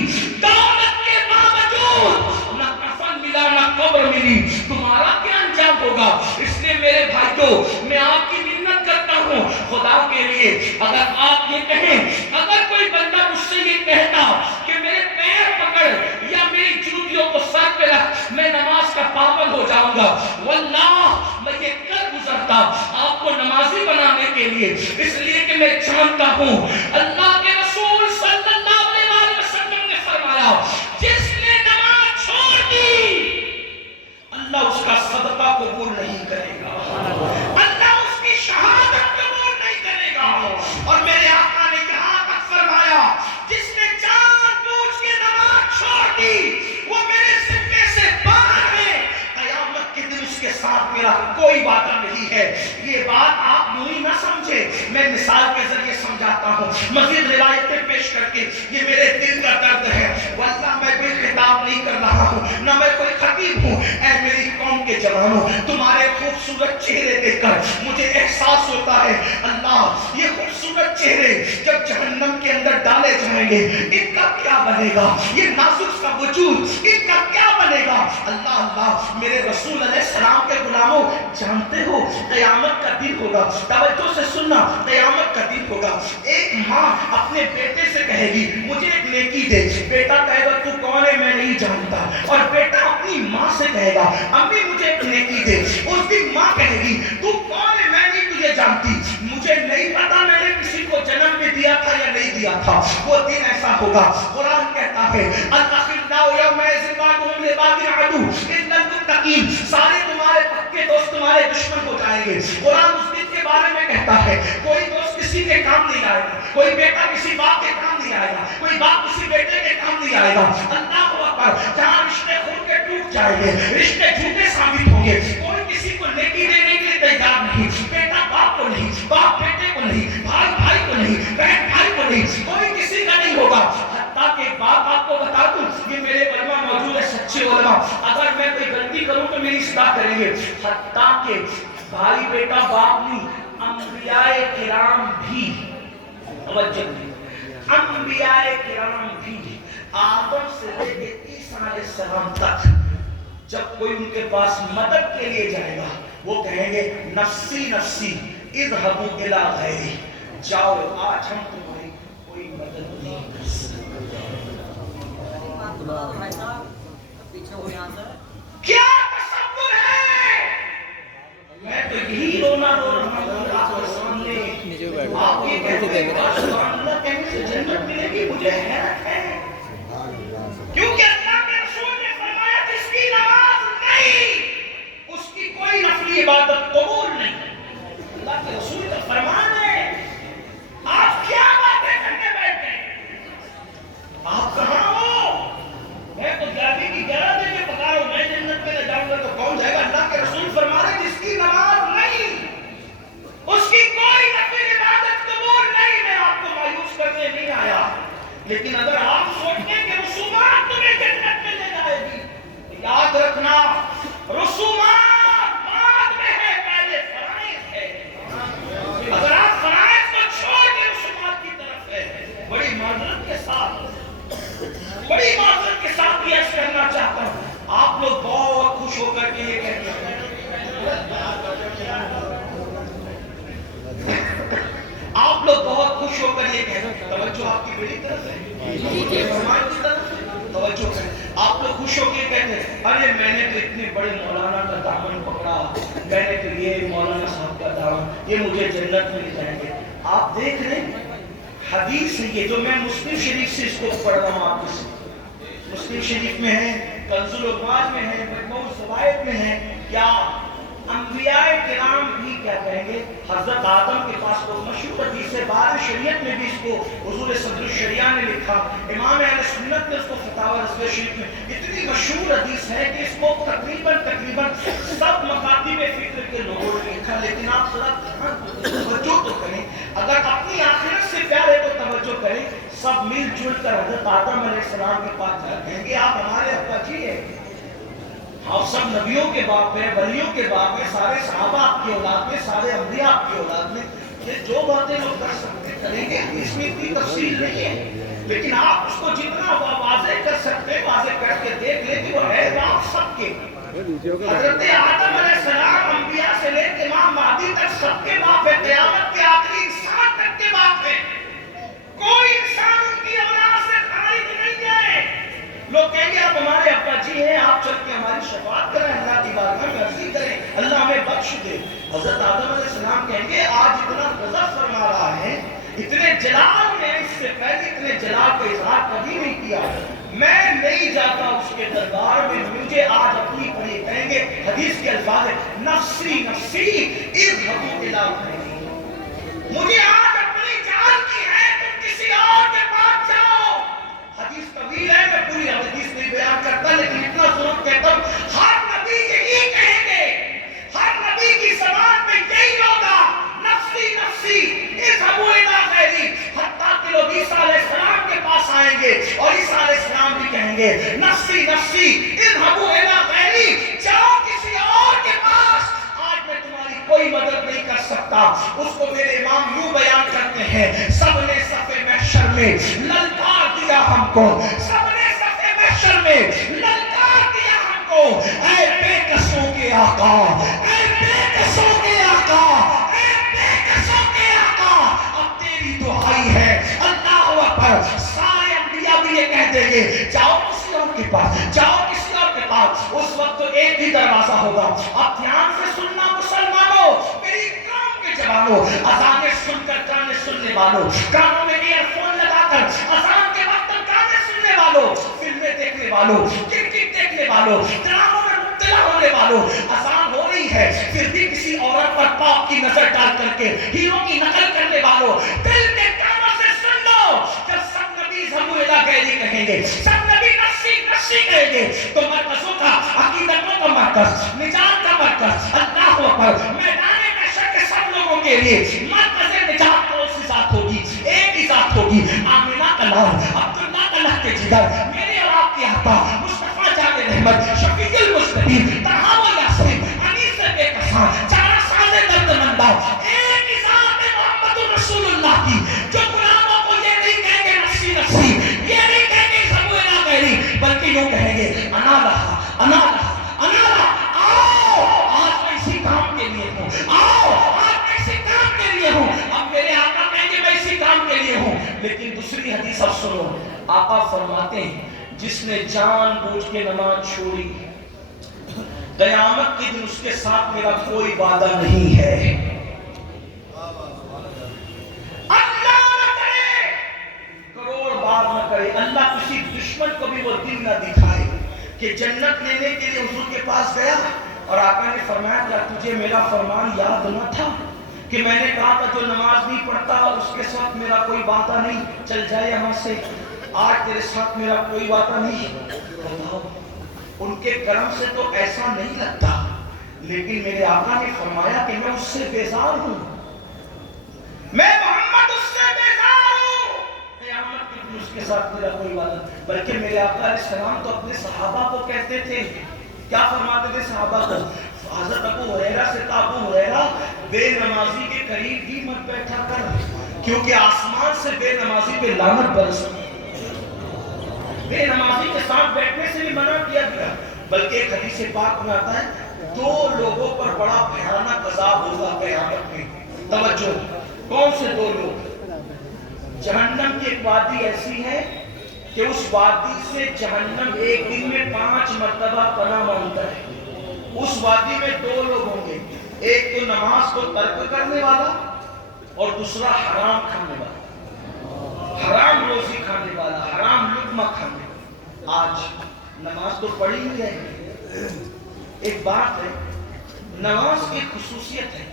دولت کے باوجود نہ کفن ملا نہ قبر ملی, تمہارا کیا انجام ہوگا؟ اس لیے میرے بھائیوں, میں آپ کی منت کرتا ہوں خدا کے لیے, اگر آپ یہ کہیں, اگر کوئی بندہ مجھ سے یہ کہتا کہ میرے پیر پکڑ یا میری جوتیوں کو سر پہ رکھ, میں نماز کا پابند ہو جاؤں گا, واللہ میں یہ کر گزرتا آپ کو نمازی بنانے کے لیے, اس لیے کہ میں جانتا ہوں اللہ کے رسول صلی اللہ علیہ وسلم نے فرمایا جس نے نماز چھوڑ دی اللہ اس کا صدقہ قبول نہیں کرے گا, اللہ اس کی شہادت قبول نہیں کرے گا. اور میرے آقا نے یہاں تک فرمایا جس نے جان بوجھ کے نماز چھوڑ دی وہ میرے ذمے سے باہر ہے, قیامت کے دن اس کے ساتھ میرا کوئی وعدہ نہیں ہے. یہ بات آپ یوں ہی نہ سمجھے, میں مثال کے ذریعے سمجھاتا ہوں, مزید روایتیں پیش کر کے. یہ میرے دل کا درد ہے, واللہ میں کوئی خطاب نہیں کر رہا ہوں, نہ میں کوئی خطیب ہوں. اے میری قوم کے جوانوں, تمہارے خوبصورت چہرے دیکھ کر مجھے احساس ہوتا ہے اللہ یہ خوبصورت چہرے جب جہنم کے اندر ڈالے جائیں گے ان کا کیا بنے گا, یہ نازک کا وجود ان کا کیا بنے گا. اللہ اللہ میرے رسول علیہ السلام کے غلاموں, جانتے ہو قیامت کا دن ہوگا, توجہ سے سننا, قیامت کا دن ہوگا. ایک ماں اپنے بیٹے سے کہے گی مجھے ایک نیکی دے, بیٹا کہے گا تو کون ہے میں نہیں جانتا, اور بیٹا اپنی ماں سے کہے گا امی مجھے ایک نیکی دے. اس دن ماں کہے گی تو کون ہے میں نہیں تجھے جانتی, مجھے نہیں پتا میں نے کسی کو جنم بھی دیا تھا یا نہیں دیا تھا. وہ دن ایسا ہوگا, قرآن کہتا ہے الاخلاء یومئذ بعضهم لبعض عدو الا المتقین, سارے تمہارے پکے دوست تمہارے دشمن ہو جائیں گے. قرآن اس دن کے بارے میں کہتا ہے کوئی دوست کسی کے کام نہیں آئے گا, کوئی بیٹا کسی باپ کے کام نہیں آئے گا, کوئی باپ کسی بیٹے کے کام نہیں آئے گا. اللہ اکبر. جہاں رشتے خون کے ٹوٹ جائیں گے, رشتے جھوٹے ثابت ہوں گے, کوئی کسی کو نیکی دینے کے لیے تیار نہیں, بیٹا باپ کو نہیں, باپ بیٹے کو نہیں, بھائی بھائی کو نہیں, بہن بھائی کو نہیں, کوئی کسی کا نہیں ہوگا. حتیٰ کہ بات آپ کو بتا دوں, یہ میرے علماء موجود ہے, سچے علماء, اگر میں کوئی غلطی کروں تو میری اصلاح کریں گے. حتیٰ کہ بھائی بیٹا باپ نہیں, انبیاء کرام بھی, توجہ نہیں, انبیاء کرام بھی آدم سے لے کے عیسیٰ علیہ السلام تک جب کوئی ان کے پاس مدد کے لیے جائے گا وہ کہیں گے نفسی نفسی اذهبوا الی غیری, جاؤ آج ہم تمہاری کوئی مدد نہیں کر سکتے. کیا تصور ہے, میں تو یہی رونا رو رہا ہوں آپ کے سامنے. آپ یہ کہتے ہیں اللہ کہنے سے جنت ملے گی, مجھے حیرت ہے کیونکہ اللہ کے رسول نے فرمایا جس کی نماز نہیں اس کی کوئی بڑی معذرت کے ساتھ یہ عرض کرنا چاہتا ہوں، آپ لوگ بہت خوش ہو کر کے یہ کہتے ہیں، آپ لوگ بہت خوش ہو کر یہ کہتے ہیں، توجہ آپ کی میری طرف ہے، فرمان کی طرف ہے، توجہ کریں، آپ لوگ خوش ہو کے کہتے ہیں ارے میں نے تو اتنے بڑے مولانا کا دامن پکڑا، میں نے تو یہ مولانا صاحب کا دامن، یہ مجھے جنت میں لے جائیں گے۔ آپ دیکھ رہے ہیں حدیث ہے یہ جو میں مسلم شریف سے اس کو پڑھ رہا ہوں، آپ سے مسلم شریف میں ہے، کنز العقبال میں ہے، مجموع الزوائد میں ہے، کیا انبیاء کرام بھی کیا کہیں گے، حضرت آدم کے پاس کو مشہور حدیث ہے، بارہ شریعت میں بھی اس کو حضور صدر الشریعہ نے لکھا، امام اہل سنت نے اس کو فتاوی رضویہ شریف میں اتنی مشہور حدیث ہے کہ اس کو تقریباً سب مکاتب فکر کے لوگوں نے لکھا، لیکن آپ ذرا توجہ تو کریں، اگر اپنی آخرت سے پیار ہے تو توجہ کریں، سب مل جل کر حضرت آدم علیہ السلام کے پاس کہیں گے آپ ہمارے ابا جی ہیں، آپ سب نبیوں کے باپ ہیں، ولیوں کے باپ ہیں، سارے صحابہ آپ کی اولاد میں، سارے انبیاء آپ کی اولاد میں، یہ جو باتیں لوگ کر سکتے کریں گے، اس میں اتنی تفصیل نہیں ہے، لیکن آپ اس کو جتنا واضح کر سکتے ہیں واضح کر کے دیکھ لیں کہ وہ ہے باپ سب کے، حضرت آدم علیہ السلام انبیاء سے لے کے امام مہدی تک سب کے باپ ہے، قیامت کے آخری انسان تک کے باپ ہے، کوئی انسان ان کی اولاد سے خارج نہیں ہے۔ لوگ کہیں گے آپ ہمارے ابا جی ہیں، آپ چل کے ہماری شفاعت کریں، اللہ کی بارگاہ میں عرضی کریں، اللہ ہمیں بخش دے۔ حضرت آدم علیہ السلام کہیں گے آج اتنا غضب فرما رہا ہے، اتنے جلال میں اس سے پہلے اتنے جلال کا اظہار کبھی نہیں کیا، میں نہیں جاتا اس کے دربار میں، مجھے آج اپنی پڑھی کہیں گے، حدیث کے الفاظ ہے نفسی نفسی اذهبوا الی غیری، مجھے آج اپنی جان کی ہے، تم کسی اور کے پاس جاؤ۔ حدیث طویل ہے، میں پوری حدیث نہیں بیان کرتا، لیکن اتنا ضرور کہتا ہوں ہر نبی یہی کہیں گے، ہر نبی کی زبان میں یہی ہوگا نفسی نفسی اذهبوا الی غیری، حتیٰ کہ لوگ عیسیٰ علیہ السلام کے پاس آئیں گے اور عیسیٰ علیہ السلام بھی کہیں گے نفسی نفسی اذهبوا الی غیری، جاؤ کسی اور کے پاس، آج میں تمہاری کوئی مدد نہیں کر سکتا۔ اس کو میرے امام یوں بیان کرتے ہیں سب نے صف محشر میں للکار دیا ہم کو، سب نے صف محشر میں للکار دیا ہم کو، اے بے کسوں کے آقا، اے بے کسوں کے آقا، اے بے کسوں کے آقا، اب تیری دعائی ہے، اللہ اکبر، سارے انبیاء بھی یہ کہہ دیں گے جاؤ کسی اور کے پاس، جاؤ کسی اور کے پاس، اس وقت تو ایک ہی دروازہ ہوگا۔ اب دھیان سے سننا مسلمانوں، میری قوم کے جوانوں، اذانیں سن کر گانے سننے والوں، کانوں میں ایئر فون لگا کر اذان کے وقت گانے سننے والوں، فلمیں دیکھنے والوں، کرکٹ دیکھنے والوں، ڈراموں میں مبتلا ہونے والوں، اذان ہو رہی ہے پھر بھی کسی عورت پر پاپ کی نظر ڈال کر کے ہیرو کی نقل کرنے والوں، دل کے کانوں سے سن لو، جب سب نبی اذهبوا الی غیری کہیں گے، سب نبی نفسی نفسی کہیں گے، تو مرکزوں کا، عقیدتوں کا مرکز، نجات کا مرکز، اللہ اکبر، میدان محشر کے سب لوگوں کے لیے مرکز نجات کون سی ذات ہوگی؟ ایک ہی ذات ہوگی، آمینہ کا لال، عبداللہ کا لہتے جگر، میرے اور آپ کے آقا مصطفیٰ جان رحمت، شفیع المستقیم، طہا و یاسین، انیس بے کساں، چارہ ساز درد مندہ، ایک ہی ذات ہے محمد رسول اللہ کی، جو غلاموں کو یہ نہیں کہیں گے نفسی نفسی، یہ نہیں کہیں گے اذهبوا الی غیری، بلکہ یوں کہیں گے انا لہا انا لہا انا لہا، آؤ آج میں اسی کام کے لیے ہوں، آؤ آج میں اسی کام کے لیے ہوں، اب میرے آقا کہیں گے میں اسی کام کے لیے ہوں۔ لیکن دوسری حدیث اب سنو، آقا فرماتے ہیں جس نے جان بوجھ کے نماز چھوڑی، قیامت کے دن اس کے ساتھ میرا کوئی وعدہ نہیں ہے، اللہ نہ کرے، کروڑ بار نہ کرے، اللہ کسی دشمن کو بھی وہ دن نہ دکھائے کہ جنت لینے کے لیے حضور کے پاس گیا اور آقا نے فرمایا کیا تجھے میرا فرمان یاد نہ تھا کہ میں نے کہا تھا جو نماز نہیں پڑھتا اس کے ساتھ میرا کوئی وعدہ نہیں، چل جائے یہاں سے، آج تیرے ساتھ میرا کوئی وعدہ نہیں۔ بتاؤ ان کے کرم سے تو ایسا نہیں لگتا، لیکن میرے آقا نے فرمایا کہ میں اس سے بیزار ہوں، میں محمد اس سے بیزار ہوں، قیامت کے دن اس کے ساتھ میرا کوئی وعدہ، بلکہ میرے آقا علیہ السلام تو اپنے صحابہ کو کہتے تھے، کیا فرماتے تھے صحابہ کو؟ حضرت ابو ہریرہ سے تھا، ابو ہریرہ بے نمازی کے قریب بھی مت بیٹھا کر، کیونکہ آسمان سے بے نمازی پہ لعنت برستی، بے نمازی کے ساتھ بیٹھنے سے بھی منع کیا گیا. بلکہ ایک حدیث پاک میں آتا ہے 2 لوگوں پر بڑا بھیانک عذاب ہوگا قیامت میں. توجہ, کون سے 2 لوگ؟ جہنم کی ایک وادی ایسی ہے کہ اس وادی سے جہنم ایک دن میں 5 مرتبہ پناہ مانگتا ہے. اس وادی میں 2 لوگ ہوں گے, ایک تو نماز کو ترک کرنے والا اور دوسرا حرام کھانے والا, حرام روزی کھانے والا, حرام لقمہ کھانے والا. آج نماز تو پڑھی ہی ہے. ایک بات ہے, نماز کی خصوصیت ہے,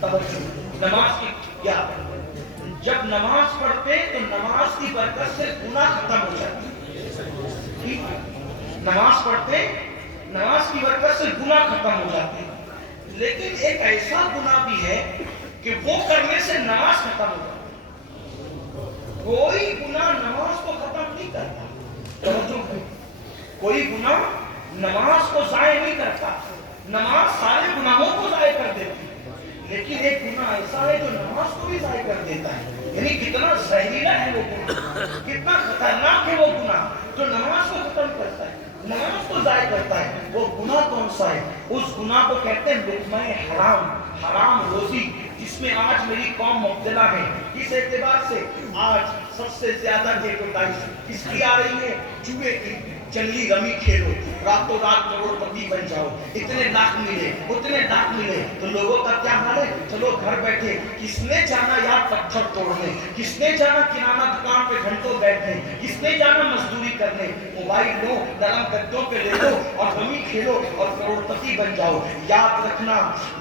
توجہ, نماز کی کیا, جب نماز پڑھتے تو نماز کی برکت سے گناہ ختم ہو جاتے. نماز پڑھتے, نماز کی برکت سے گناہ ختم ہو جاتے. لیکن ایک ایسا گناہ بھی ہے کہ وہ کرنے سے نماز ختم ہو جاتی. کوئی گناہ نماز کو ختم نہیں کرتا. توجہ, کوئی گناہ نماز کو ضائع نہیں کرتا. نماز سارے گناہوں کو ضائع کر دیتی, لیکن ایک گناہ ایسا ہے جو نماز کو بھی ضائع کر دیتا ہے. یعنی کتنا زہریلا ہے وہ گناہ, کتنا خطرناک ہے وہ گناہ جو نماز کو ختم کرتا ہے, نماز کو ضائع کرتا ہے. وہ گناہ کون سا ہے؟ اس گناہ کو کہتے ہیں لقمہ حرام, حرام روزی, جس میں آج میری قوم مبتلا ہے. اس اعتبار سے آج سب سے زیادہ ایڈورٹائز کس کی آ رہی ہے؟ جوئے کی. جنگلی رمی کھیلو, راتوں رات کروڑ پتی بن جاؤ, اتنے لاکھ ملے, اتنے لاکھ ملے. تو لوگوں کا کیا حال ہے؟ چلو گھر بیٹھے, کس نے جانا یار پتھر توڑنے, کس نے جانا کرانہ دکان پہ گھنٹوں بیٹھنے, کس نے جانا مزدوری کرنے. موبائل لو, نرم گدوں پہ لے لو اور رمی کھیلو اور کروڑ پتی بن جاؤ. یاد رکھنا,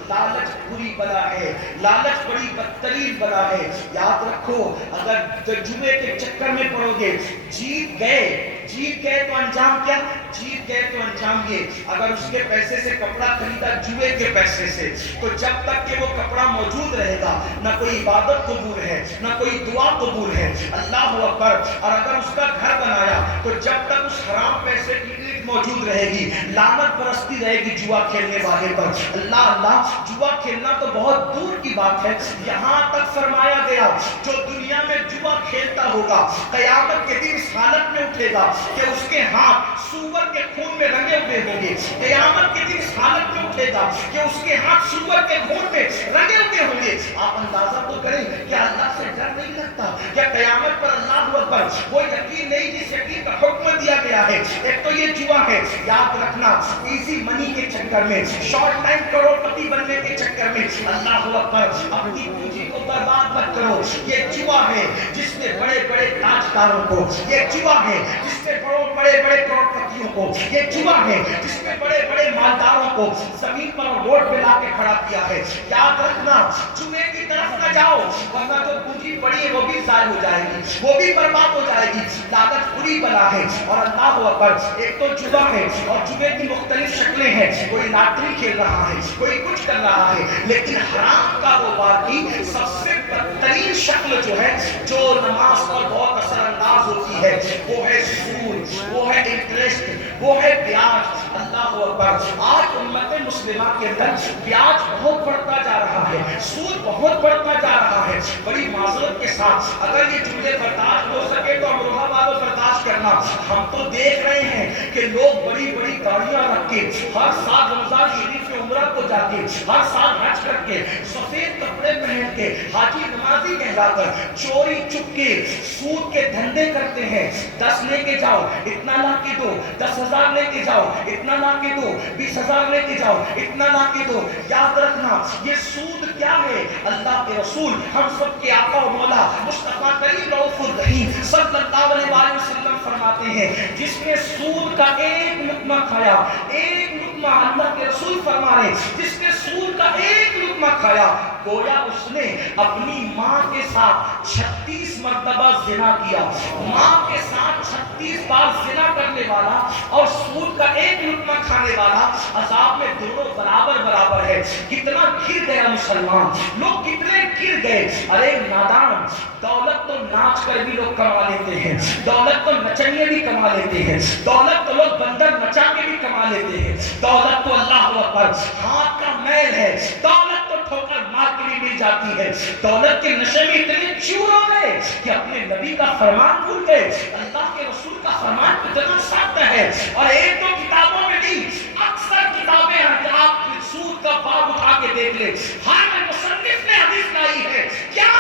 لالچ بری بلا ہے, لالچ بڑی بدترین بلا ہے. یاد رکھو, اگر جوئے کے چکر میں پڑو گے, جیت گئے تو انجام کیا؟ جیت گئے تو انجام یہ, اگر اس کے پیسے سے کپڑا خریدا جوئے کے پیسے سے, تو جب تک کہ وہ کپڑا موجود رہے گا نہ کوئی عبادت قبول ہے, نہ کوئی دعا قبول ہے. اللہ اکبر. اور اگر اس کا گھر بنایا تو جب تک اس حرام پیسے کی اینٹ موجود رہے گی, لعنت برستی رہے گی جوا کھیلنے والے پر. اللہ اللہ, جوا کھیلنا تو بہت دور کی بات ہے. یہاں تک فرمایا گیا جو دنیا میں جوا کھیلتا ہوگا قیامت کے دن اس حالت میں اٹھے گا کہ اس کے ہاتھ سور کے خون میں رنگے ہوئے ہوں گے. قیامت کے دن اس حالت میں اٹھے گا کہ اس کے ہاتھ سور کے خون میں رنگے ہوئے ہوں گے. آپ اندازہ تو کریں, کیا اللہ سے ڈر نہیں لگتا؟ کیا قیامت پر اللہ اکبر وہ یقین نہیں جس یقین کا حکم دیا گیا ہے؟ ایک تو یہ جوا ہے, یاد رکھنا, ایزی منی کے چکر میں, شارٹ ٹائم کروڑ پتی بننے کے چکر میں اللہ اکبر اپنی پونجی کو برباد مت کرو. یہ جوا ہے جس نے بڑے بڑے تاجداروں کو, یہ جوا ہے جس نے بڑے بڑے کروڑ پتیوں کو, یہ جوا ہے جس نے بڑے بڑے مالداروں کو زمین پر روڈ پہ لا کے کھڑا کیا ہے. یاد رکھنا, جوئے کی طرف نہ جاؤ, ورنہ جو پونجی پڑی ہے وہ بھی ضائع ہو جائے گی, وہ بھی برباد ہو جائے گی. لعنت بری بلا ہے. اور اللہ اکبر, ایک تو جوا ہے اور جوئے کی مختلف شکلیں ہیں. کوئی لاٹری کھیل رہا ہے, کوئی کچھ کر رہا ہے, لیکن حرام کاروبار کی سب سے بدترین شکل جو ہے, جو نماز پر بہت اثر انداز ہوتی ہے, وہ ہے سود, وہ ہے انٹرسٹ, وہ ہے بیاج. اللہ اکبر, آج امت مسلمہ کے اندر بیاج بہت بڑھتا جا رہا ہے, سود بہت بڑھتا جا رہا ہے. بڑی معذرت کے ساتھ, اگر یہ جملے برداشت ہو سکے تو امروہہ والوں برداشت کرنا. ہم تو دیکھ رہے ہیں کہ لوگ بڑی بڑی گاڑیاں رکھ کے, ہر سال رمضان شریف کے عمرہ کو جا کے, ہر سال حج کر کے, سفید کپڑے پہن کے, حاجی نمازی کہلا کر چوری چپ کے سود کے دھندے کرتے ہیں. 10 لے کے جاؤ, اتنا لا کے دو, 10,000 لے کے جاؤ, اتنا لا کے دو, 20,000 لے کے جاؤ, اتنا لا کے دو. یاد رکھنا, یہ سود کیا ہے؟ اللہ کے رسول, ہم سب کے آقا و مولا مصطفیٰ کریم رؤوف الرحیم صلی اللہ علیہ وسلم فرماتے ہیں, جس نے سود کا ایک لقمہ کھایا, ایک لقمہ, اللہ کے رسول فرما رہے, جس نے سود کا ایک لقمہ کھایا, گویا اس نے اپنی ماں کے ساتھ 36 مرتبہ زنا کیا. ماں کے ساتھ 36 بار زنا کرنے والا اور سود کا ایک لقمہ کھانے والا عذاب میں دونوں برابر برابر ہے. کتنا گر گیا مسلمان, لوگ کتنے گر گئے. ارے نادان, دولت تو ناچ کر بھی لوگ کما لیتے ہیں, دولت تو نچنیے بھی کما لیتے ہیں, دولت تو لوگ بندر نچا کے بھی کما لیتے ہیں, دولت تو اللہ اکبر ہاتھ کا میل ہے, دولت تو ٹھوکر مار کے بھی مل جاتی ہے. دولت کے نشے میں اتنے چور ہو گئے کہ اپنے نبی کا فرمان بھول گئے, اللہ کے رسول کا کا فرمان اتنا سخت ہے اور ایک دو کتابوں میں نہیں، اکثر کتابیں آپ سود کا باب اٹھا کے دیکھ لیں، ہر مصنف نے حدیث لائی ہے کیا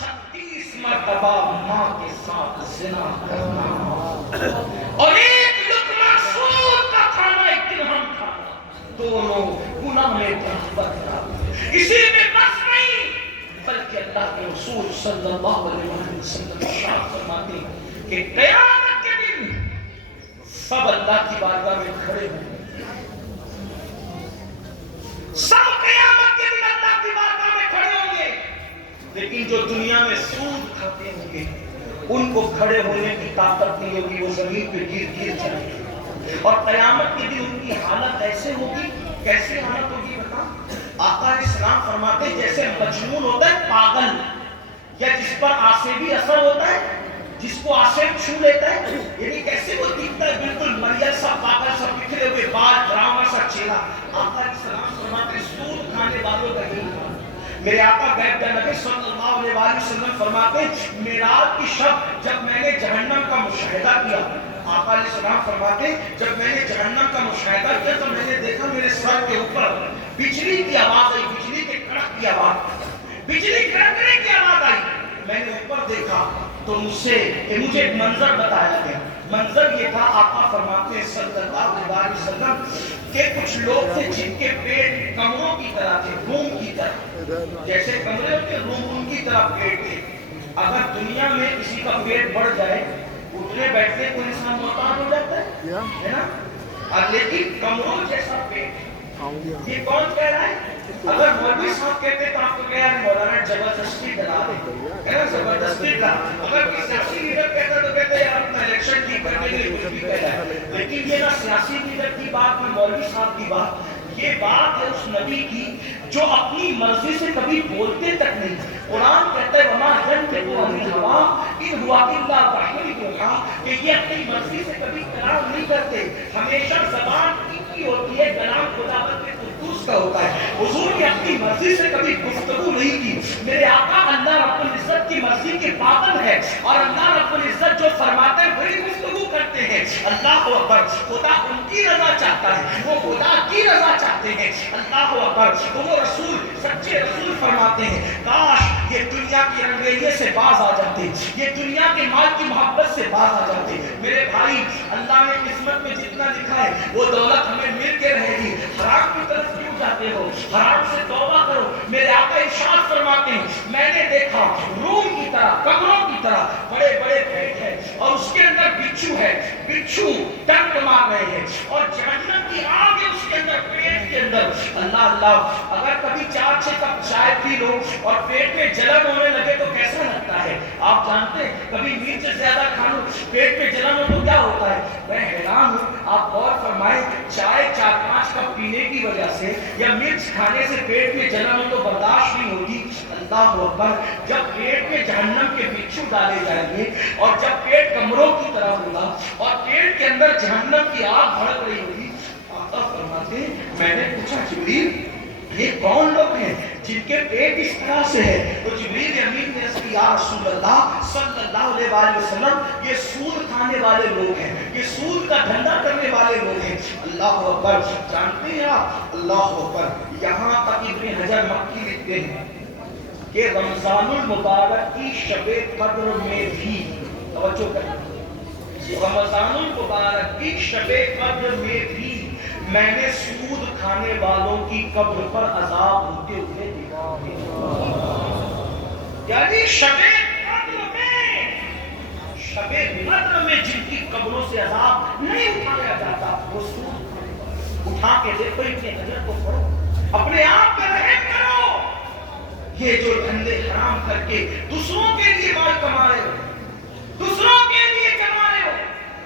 36 مرتبہ ماں کے ساتھ زنا کرنا اور ایک لقمہ سود کا کھانا، ایک درہم کھانا، دونوں گناہ میں برابر تھا۔ اسی میں بس نہیں بلکہ اللہ کے رسول صلی اللہ علیہ وسلم ارشاد فرماتے ہیں کہ قیامت کے دن سب اللہ کی بارگاہ میں کھڑے ہوں گے، سب قیامت کے دن اللہ کی بارگاہ میں کھڑے ہوں گے، لیکن جو دنیا میں سود کھاتے ہوں گے ان کو کھڑے ہونے کی طاقت نہیں ہوگی، وہ زمین پہ گر جائیں گے اور قیامت کے دن ان کی حالت ایسے ہوگی، کیسے حالت ہوگی بتا؟ آقا علیہ السلام فرماتے ہیں جیسے مجنون ہوتا ہے پاگل، یا جس پر آسیبی اثر ہوتا ہے، جس کو آسیب چھو لیتا ہے، یعنی کیسے وہ دکھتا ہے بالکل مریض سا، پاگل سا، بکھرے ہوئے بال، ڈراما سا چہرہ۔ آقا علیہ السلام فرماتے ہیں سود کھانے والوں کا یہی حال۔ میرے آقا غیب نبی صلی اللہ علیہ وسلم فرماتے ہیں معراج کی شب جب میں نے جہنم کا مشاہدہ کیا، آقا علیہ السلام فرماتے ہیں جب میں نے جہنم کا مشاہدہ کیا تو میں نے دیکھا میرے سر کے اوپر بجلی کی آواز آئی، بجلی کے کڑک کی آواز، بجلی کڑکنے کی آواز آئی۔ میں نے اوپر دیکھا تو مجھے ایک منظر بتایا گیا، منظر یہ تھا، آقا فرماتے ہیں صلی اللہ علیہ وسلم کہ کچھ لوگ تھے جن کے پیٹ کمروں کی طرح تھے، روم کی طرح، جیسے کمرے ہوتے روم ان کی طرح پیٹ تھے۔ اگر دنیا میں کسی کا پیٹ بڑھ جائے اٹھنے بیٹھنے کو انسان محتاج ہو جاتا ہے نا، اور لیکن کمروں جیسا پیٹ، یہ کون کہہ رہا ہے؟ اگر مولوی صاحب کہتے تو آپ کو کہہ رہے مولانا زبردستی ڈلا دے، ہے نا، زبردستی ڈلا۔ اگر کوئی سیاسی لیڈر کہتا تو کہتے یار اپنا الیکشن ٹھیک کرنے کے لیے کچھ بھی کہتا ہے، لیکن یہ نہ سیاسی لیڈر کی بات نہ مولوی صاحب کی بات، یہ بات ہے اس نبی کی جو اپنی مرضی سے کبھی بولتے تک نہیں۔ قرآن کہتا ہے وما ينطق عن الهوى ان هو الا وحی یوحی، کہ یہ اپنی مرضی سے کبھی کلام نہیں کرتے، ہمیشہ زبان ان کی ہوتی ہے، کلام خداوند کے قدوس کا ہوتا ہے۔ حضور نے اپنی مرضی سے کبھی گفتگو نہیں کی۔ میرے آقا اللہ رب العزت کی مرضی کے پابند ہے اور اللہ رب العزت جو فرماتے ہیں وہی گفتگو کرتے ہیں۔ اللہ اکبر، خدا ان کی رضا چاہتا ہے، وہ خدا کی رضا چاہتے ہیں۔ اللہ اکبر، تو وہ رسول سچے رسول فرماتے ہیں کاش یہ دنیا کی رنگریزے سے باز آ جاتے، یہ دنیا کے مال کی محبت سے باز آ جاتے۔ میرے بھائی اللہ نے قسمت میں جتنا لکھا ہے وہ دولت ہمیں مل کے رہے گی، حرام کی طرف کیوں جاتے ہو؟ حرام سے توبہ کرو۔ میرے آقا ارشاد فرماتے ہیں میں نے دیکھا روم کی طرح، کمروں کی طرح بڑے بڑے پیٹ ہیں اور اس کے اندر بچھو ہے، بچھو ڈنک مار رہے ہیں اور جہنم کی آگ ہے اس کے اندر، پیٹ کے اندر۔ اللہ اللہ، اگر کبھی 4-6 کپ چائے پی لو اور پیٹ میں جلن ہونے لگے تو کیسا لگتا ہے؟ آپ جانتے ہیں کبھی مرچ زیادہ کھا لو پیٹ میں جلن ہو تو کیا ہوتا ہے؟ میں حیران ہوں، آپ غور فرمائیں چائے 4-5 کپ پینے کی وجہ سے یا مرچ کھانے سے پیٹ میں جلن ہو تو برداشت نہیں ہوتی۔ اللہ اکبر، جب پیٹ میں جہنم کے بچھو ڈالے جائیں گے اور جب پیٹ کمروں کی طرح ہوگا اور پیٹ کے اندر جہنم کی آگ بھڑک رہی ہوگی، آقا فرماتے ہیں میں نے پوچھا جبریل یہ کون لوگ ہیں جن کے پیٹ اس طرح سے ہے؟ تو جبریل امین نے عرض کیا یا رسول اللہ صلی اللہ علیہ وآلہ وسلم یہ سود کھانے والے لوگ ہیں، یہ سود کا دھندا کرنے والے لوگ ہیں۔ اللہ اکبر، جانتے ہیں آپ اللہ اکبر، یہاں تک ابن حجر مکی لکھتے ہیں کہ رمضان المبارک کی شب قدر میں بھی، توجہ کریں، رمضان المبارک کی شب قدر میں بھی میں نے سود کھانے والوں کی قبر پر عذاب ہوتے ہوئے دیکھا۔ یعنی شب قدر میں جن کی قبروں سے عذاب نہیں اٹھایا جاتا وہ سود اٹھا کے دیکھو، ابن حجر کو پڑھو، اپنے آپ پہ رحم کرو۔ یہ جو دھندے حرام کر کے دوسروں کے لیے مال کما رہے ہو، دوسروں کے لیے کما رہے ہو،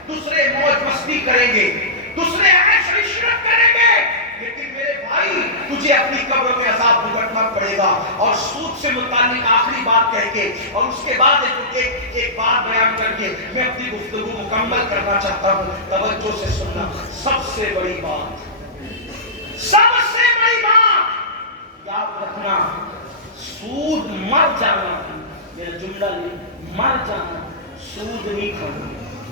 دوسرے موج مستی کریں گے، دوسرے عیش و عشرت کریں گے، لیکن میرے بھائی تجھے اپنی قبر میں عذاب بھگتنا پڑے گا۔ اور سود سے متعلق آخری بات کہہ کے اور اس کے بعد ایک بات بیان کر کے میں اپنی گفتگو مکمل کرنا چاہتا ہوں، توجہ سے سننا۔ سب سے بڑی بات، سب سے بڑی بات یاد رکھنا، سود مر جانا، میرا جملہ نہیں، مر جانا، سود نہیں کھانا۔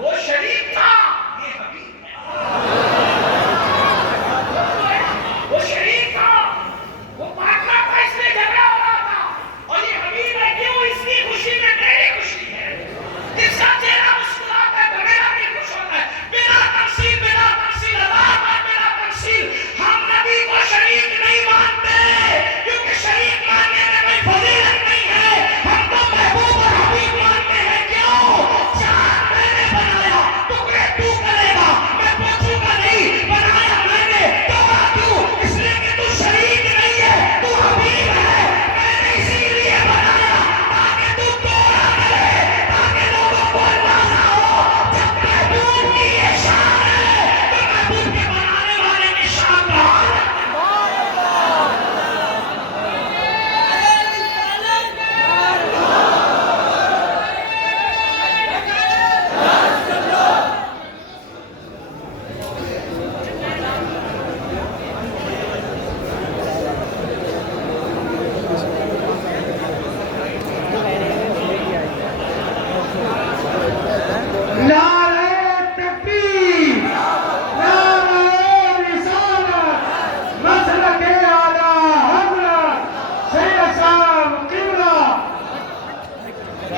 وہ شریک تھا، یہ حبیب ہے۔ وہ شریک تھا، وہ پارٹنر تھا، اس میں جھگڑا ہو رہا تھا، اور یہ حبیب ہے، کیوں؟ اس کی خوشی میں میری خوشی ہے، اس کا چہرہ مسکراتا ہے تو میرا بھی خوش ہوتا ہے۔ بنا تفصیل اللہ پر بنا تفصیل ہم نبی کو شریک نہیں مانتے، کیونکہ شریک ماننے میں کوئی فضیلت نہیں ہے، ہم تو محبوب اور حبیب مانتے ہیں۔ کیوں؟ چاند میں نے بنایا، ٹکڑے تو کرے گا، میں پوچھوں گا نہیں، بنایا میں نے، توڑا تو، اس لیے کہ تو شریک نہیں ہے، تو حبیب ہے، میں نے اسی لیے بنایا تاکہ تو توڑا کرے، تاکہ لوگوں کو اندازہ ہو جب محبوب کی یہ شان ہے تو محبوب کے بنانے والے کی شان کا حال ہے۔ نعرہ تکبیر، نعرہ رسالت، مسلک اعلیٰ حضرت سید صاحب قبلہ،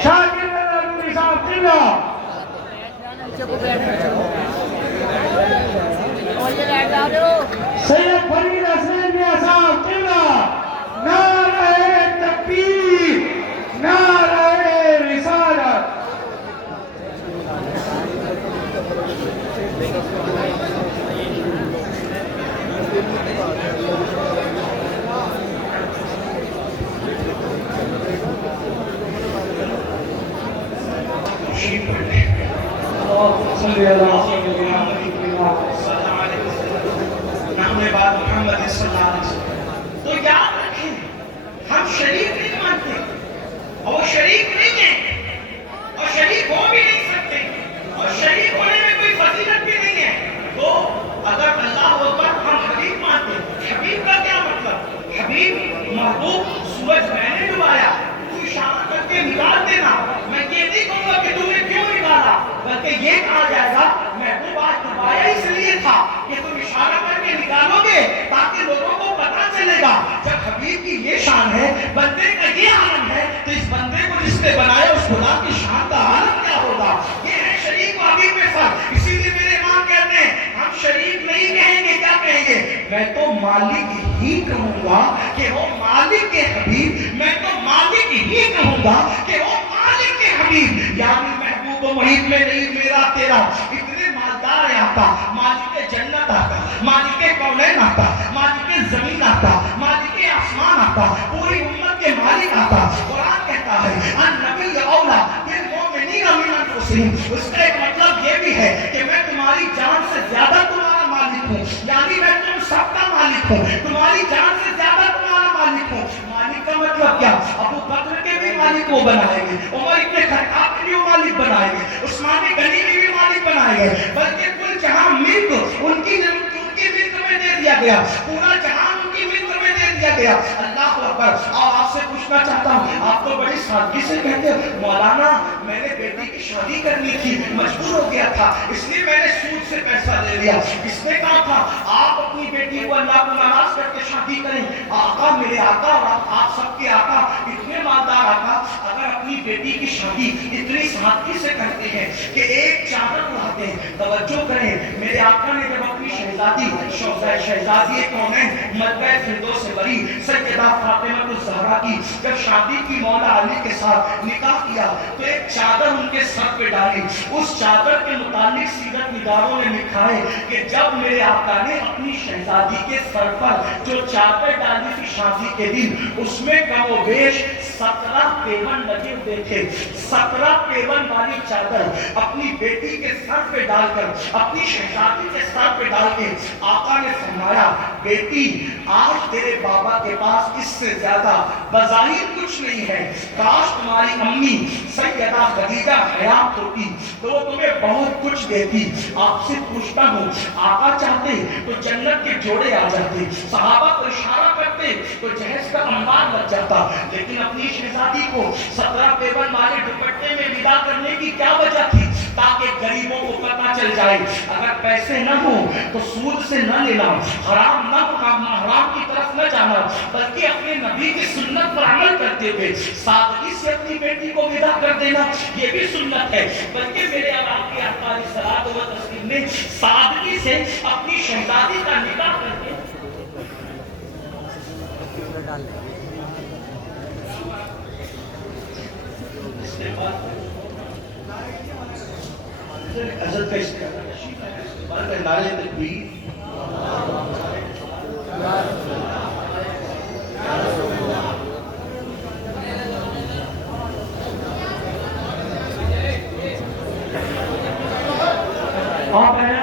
شاگرد نوری صاحب قبلہ، سید فرید حسین میاں صاحب قبلہ، نعرہ تکبیر، نعرہ رسالت۔ صلی اللہ علیہ وسلم، نام بعد محمد صلی اللہ علیہ وسلم۔ تو یاد رکھیں، ہم شریک نہیں مانتے، اور وہ شریک نہیں ہیں، اور شریک ہو بھی نہیں سکتے، اور شریک ہونے میں کوئی فضیلت بھی نہیں ہے۔ تو اگر اللہ اکبر ہم حبیب مانتے، حبیب کا کیا مطلب؟ حبیب محبوب، سورج میں نے ڈبایا، تو اشارہ کر کے نکال دینا۔ میں یہ نہیں کہوں گا کہ تم نے کیوں نکالا، بلکہ یہ کہا جائے گا محبوب آج ڈبایا اس لیے تھا کہ تم اشارہ کر کے نکالو گے تاکہ لوگوں کو پتا چلے گا۔ جب حبیب کی یہ شان ہے، بندے کا یہ عالم ہے، تو اس بندے کو جس نے بنایا اس خدا کی شان کا عالم کیا ہوگا؟ یہ ہے شریک و حبیب میں فرق۔ اسی لیے میرے امام کہتے ہیں ہم شریک نہیں کہیں گے، کیا کہیں گے؟ میں تو مالک ہی کہوں گا کہ وہ مالک کے حبیب، میں تو مالک ہی کہوں گا کہ وہ مالک کے حبیب، یعنی محبوب و محیط میں نہیں میرا تیرا، اتنے مالدار ہے آتا، مالک جنت آتا، مالک کونین آتا، مالک زمین آتا، مالک آسمان آتا، پوری امت کے مالک آتا۔ قرآن کہتا ہے النبی اولا بالمؤمنین من انفسہم، اس کا ایک مطلب یہ بھی ہے کہ میں تمہاری جان سے زیادہ تمہارا مالک ہوں، یعنی میں تم سب کا مالک ہوں، تمہاری جان سے زیادہ تمہارا مالک ہوں۔ مالک کا مطلب کیا؟ ابو بکر کے بھی مالک وہ بنائیں گے، عمر ابن خطاب کے بھی وہ مالک بنائیں گے، عثمان غنی کے بھی مالک بنائیں گے، بلکہ کل جہاں ملک ان کی ملک میں دے دیا گیا، پورا جہان ان کی ملک میں دے دیا گیا۔ اللہ اکبر۔ اور آپ سے پوچھنا چاہتا ہوں، آپ تو بڑی سادگی سے کہتے ہیں مولانا میں نے بیٹی کی شادی کرنی تھی، مجبور ہو گیا تھا، اس لیے میں نے سود سے پیسہ لے لیا۔ کس نے کہا تھا آپ اپنی بیٹی کو اللہ کو ناراض کر کے شادی کریں؟ آقا، میرے آقا اور آپ سب کے آقا، اتنے مالدار آقا اگر اپنی بیٹی کی شادی اتنی سادگی سے کرتے ہیں کہ ایک چادر اڑاتے ہیں۔ توجہ کریں، میرے آقا نے جب اپنی شہزادی شہزادی کونین ملکہ فردوس بری سیدہ فاطمہ الزہرا کی جب شادی کی مولا علی کے ساتھ نکاح کیا تو ایک چادر ان کے سر پہ ڈالی۔ اس چادر کے متعلق سیرت نگاروں نے لکھا ہے کہ جب میرے آقا نے اپنی شہزادی کے سر پر جو چادر ڈالی تھی شادی کے دن، اس میں کم و بیش 17 پیون لگے ہوئے تھے۔ 17 پیون والی چادر اپنی بیٹی کے سر پہ ڈال کر، اپنی شہزادی کے سر پہ ڈال کے آقا نے فرمایا بیٹی آج تیرے بابا کے پاس اس سے زیادہ بظاہر کچھ نہیں ہے، کاش تمہاری امی سیدہ خدیجہ حیات ہوتی تو وہ تمہیں بہت کچھ دیتی۔ آپ سے پوچھتا ہوں آقا چاہتے تو جنت کے جوڑے آ جاتے، صحابہ کو اشارہ کرتے تو جہیز کا انبار لگ جاتا، لیکن اپنی شہزادی کو 17 پیون والے دوپٹے میں ودا کرنے کی کیا وجہ تھی؟ تاکہ غریبوں کو پتہ چل جائے اگر پیسے نہ ہو تو سود سے نہ لینا، حرام نہ کھانا، حرام کی طرف نہ جانا، بلکہ اپنے نبی کی سنت پر عمل کرتے ہوئے سادگی سے اپنی بیٹی کو ودا کر دینا، یہ بھی سنت ہے۔ بلکہ میرے آپ کے آقا علیہ الصلوۃ والتسلیم نے سادگی سے اپنی شہزادی کا نکاح کر دیا۔ اس کے بعد حضرت کا اس کا نعرہ تکبیر، آپ ہیں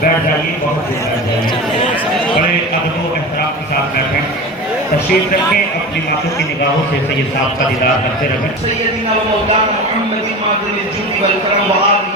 بیٹھ جائیے، بہت دیر بیٹھ جائیے، بڑے ادب و احترام کے ساتھ بیٹھیں، تشریف رکھیں، اپنی ماتوں کی نگاہوں سے سید صاحب کا دیدار کرتے رہیں۔ سیدنا و مولانا محمد معدن الجود والکرم و آلہ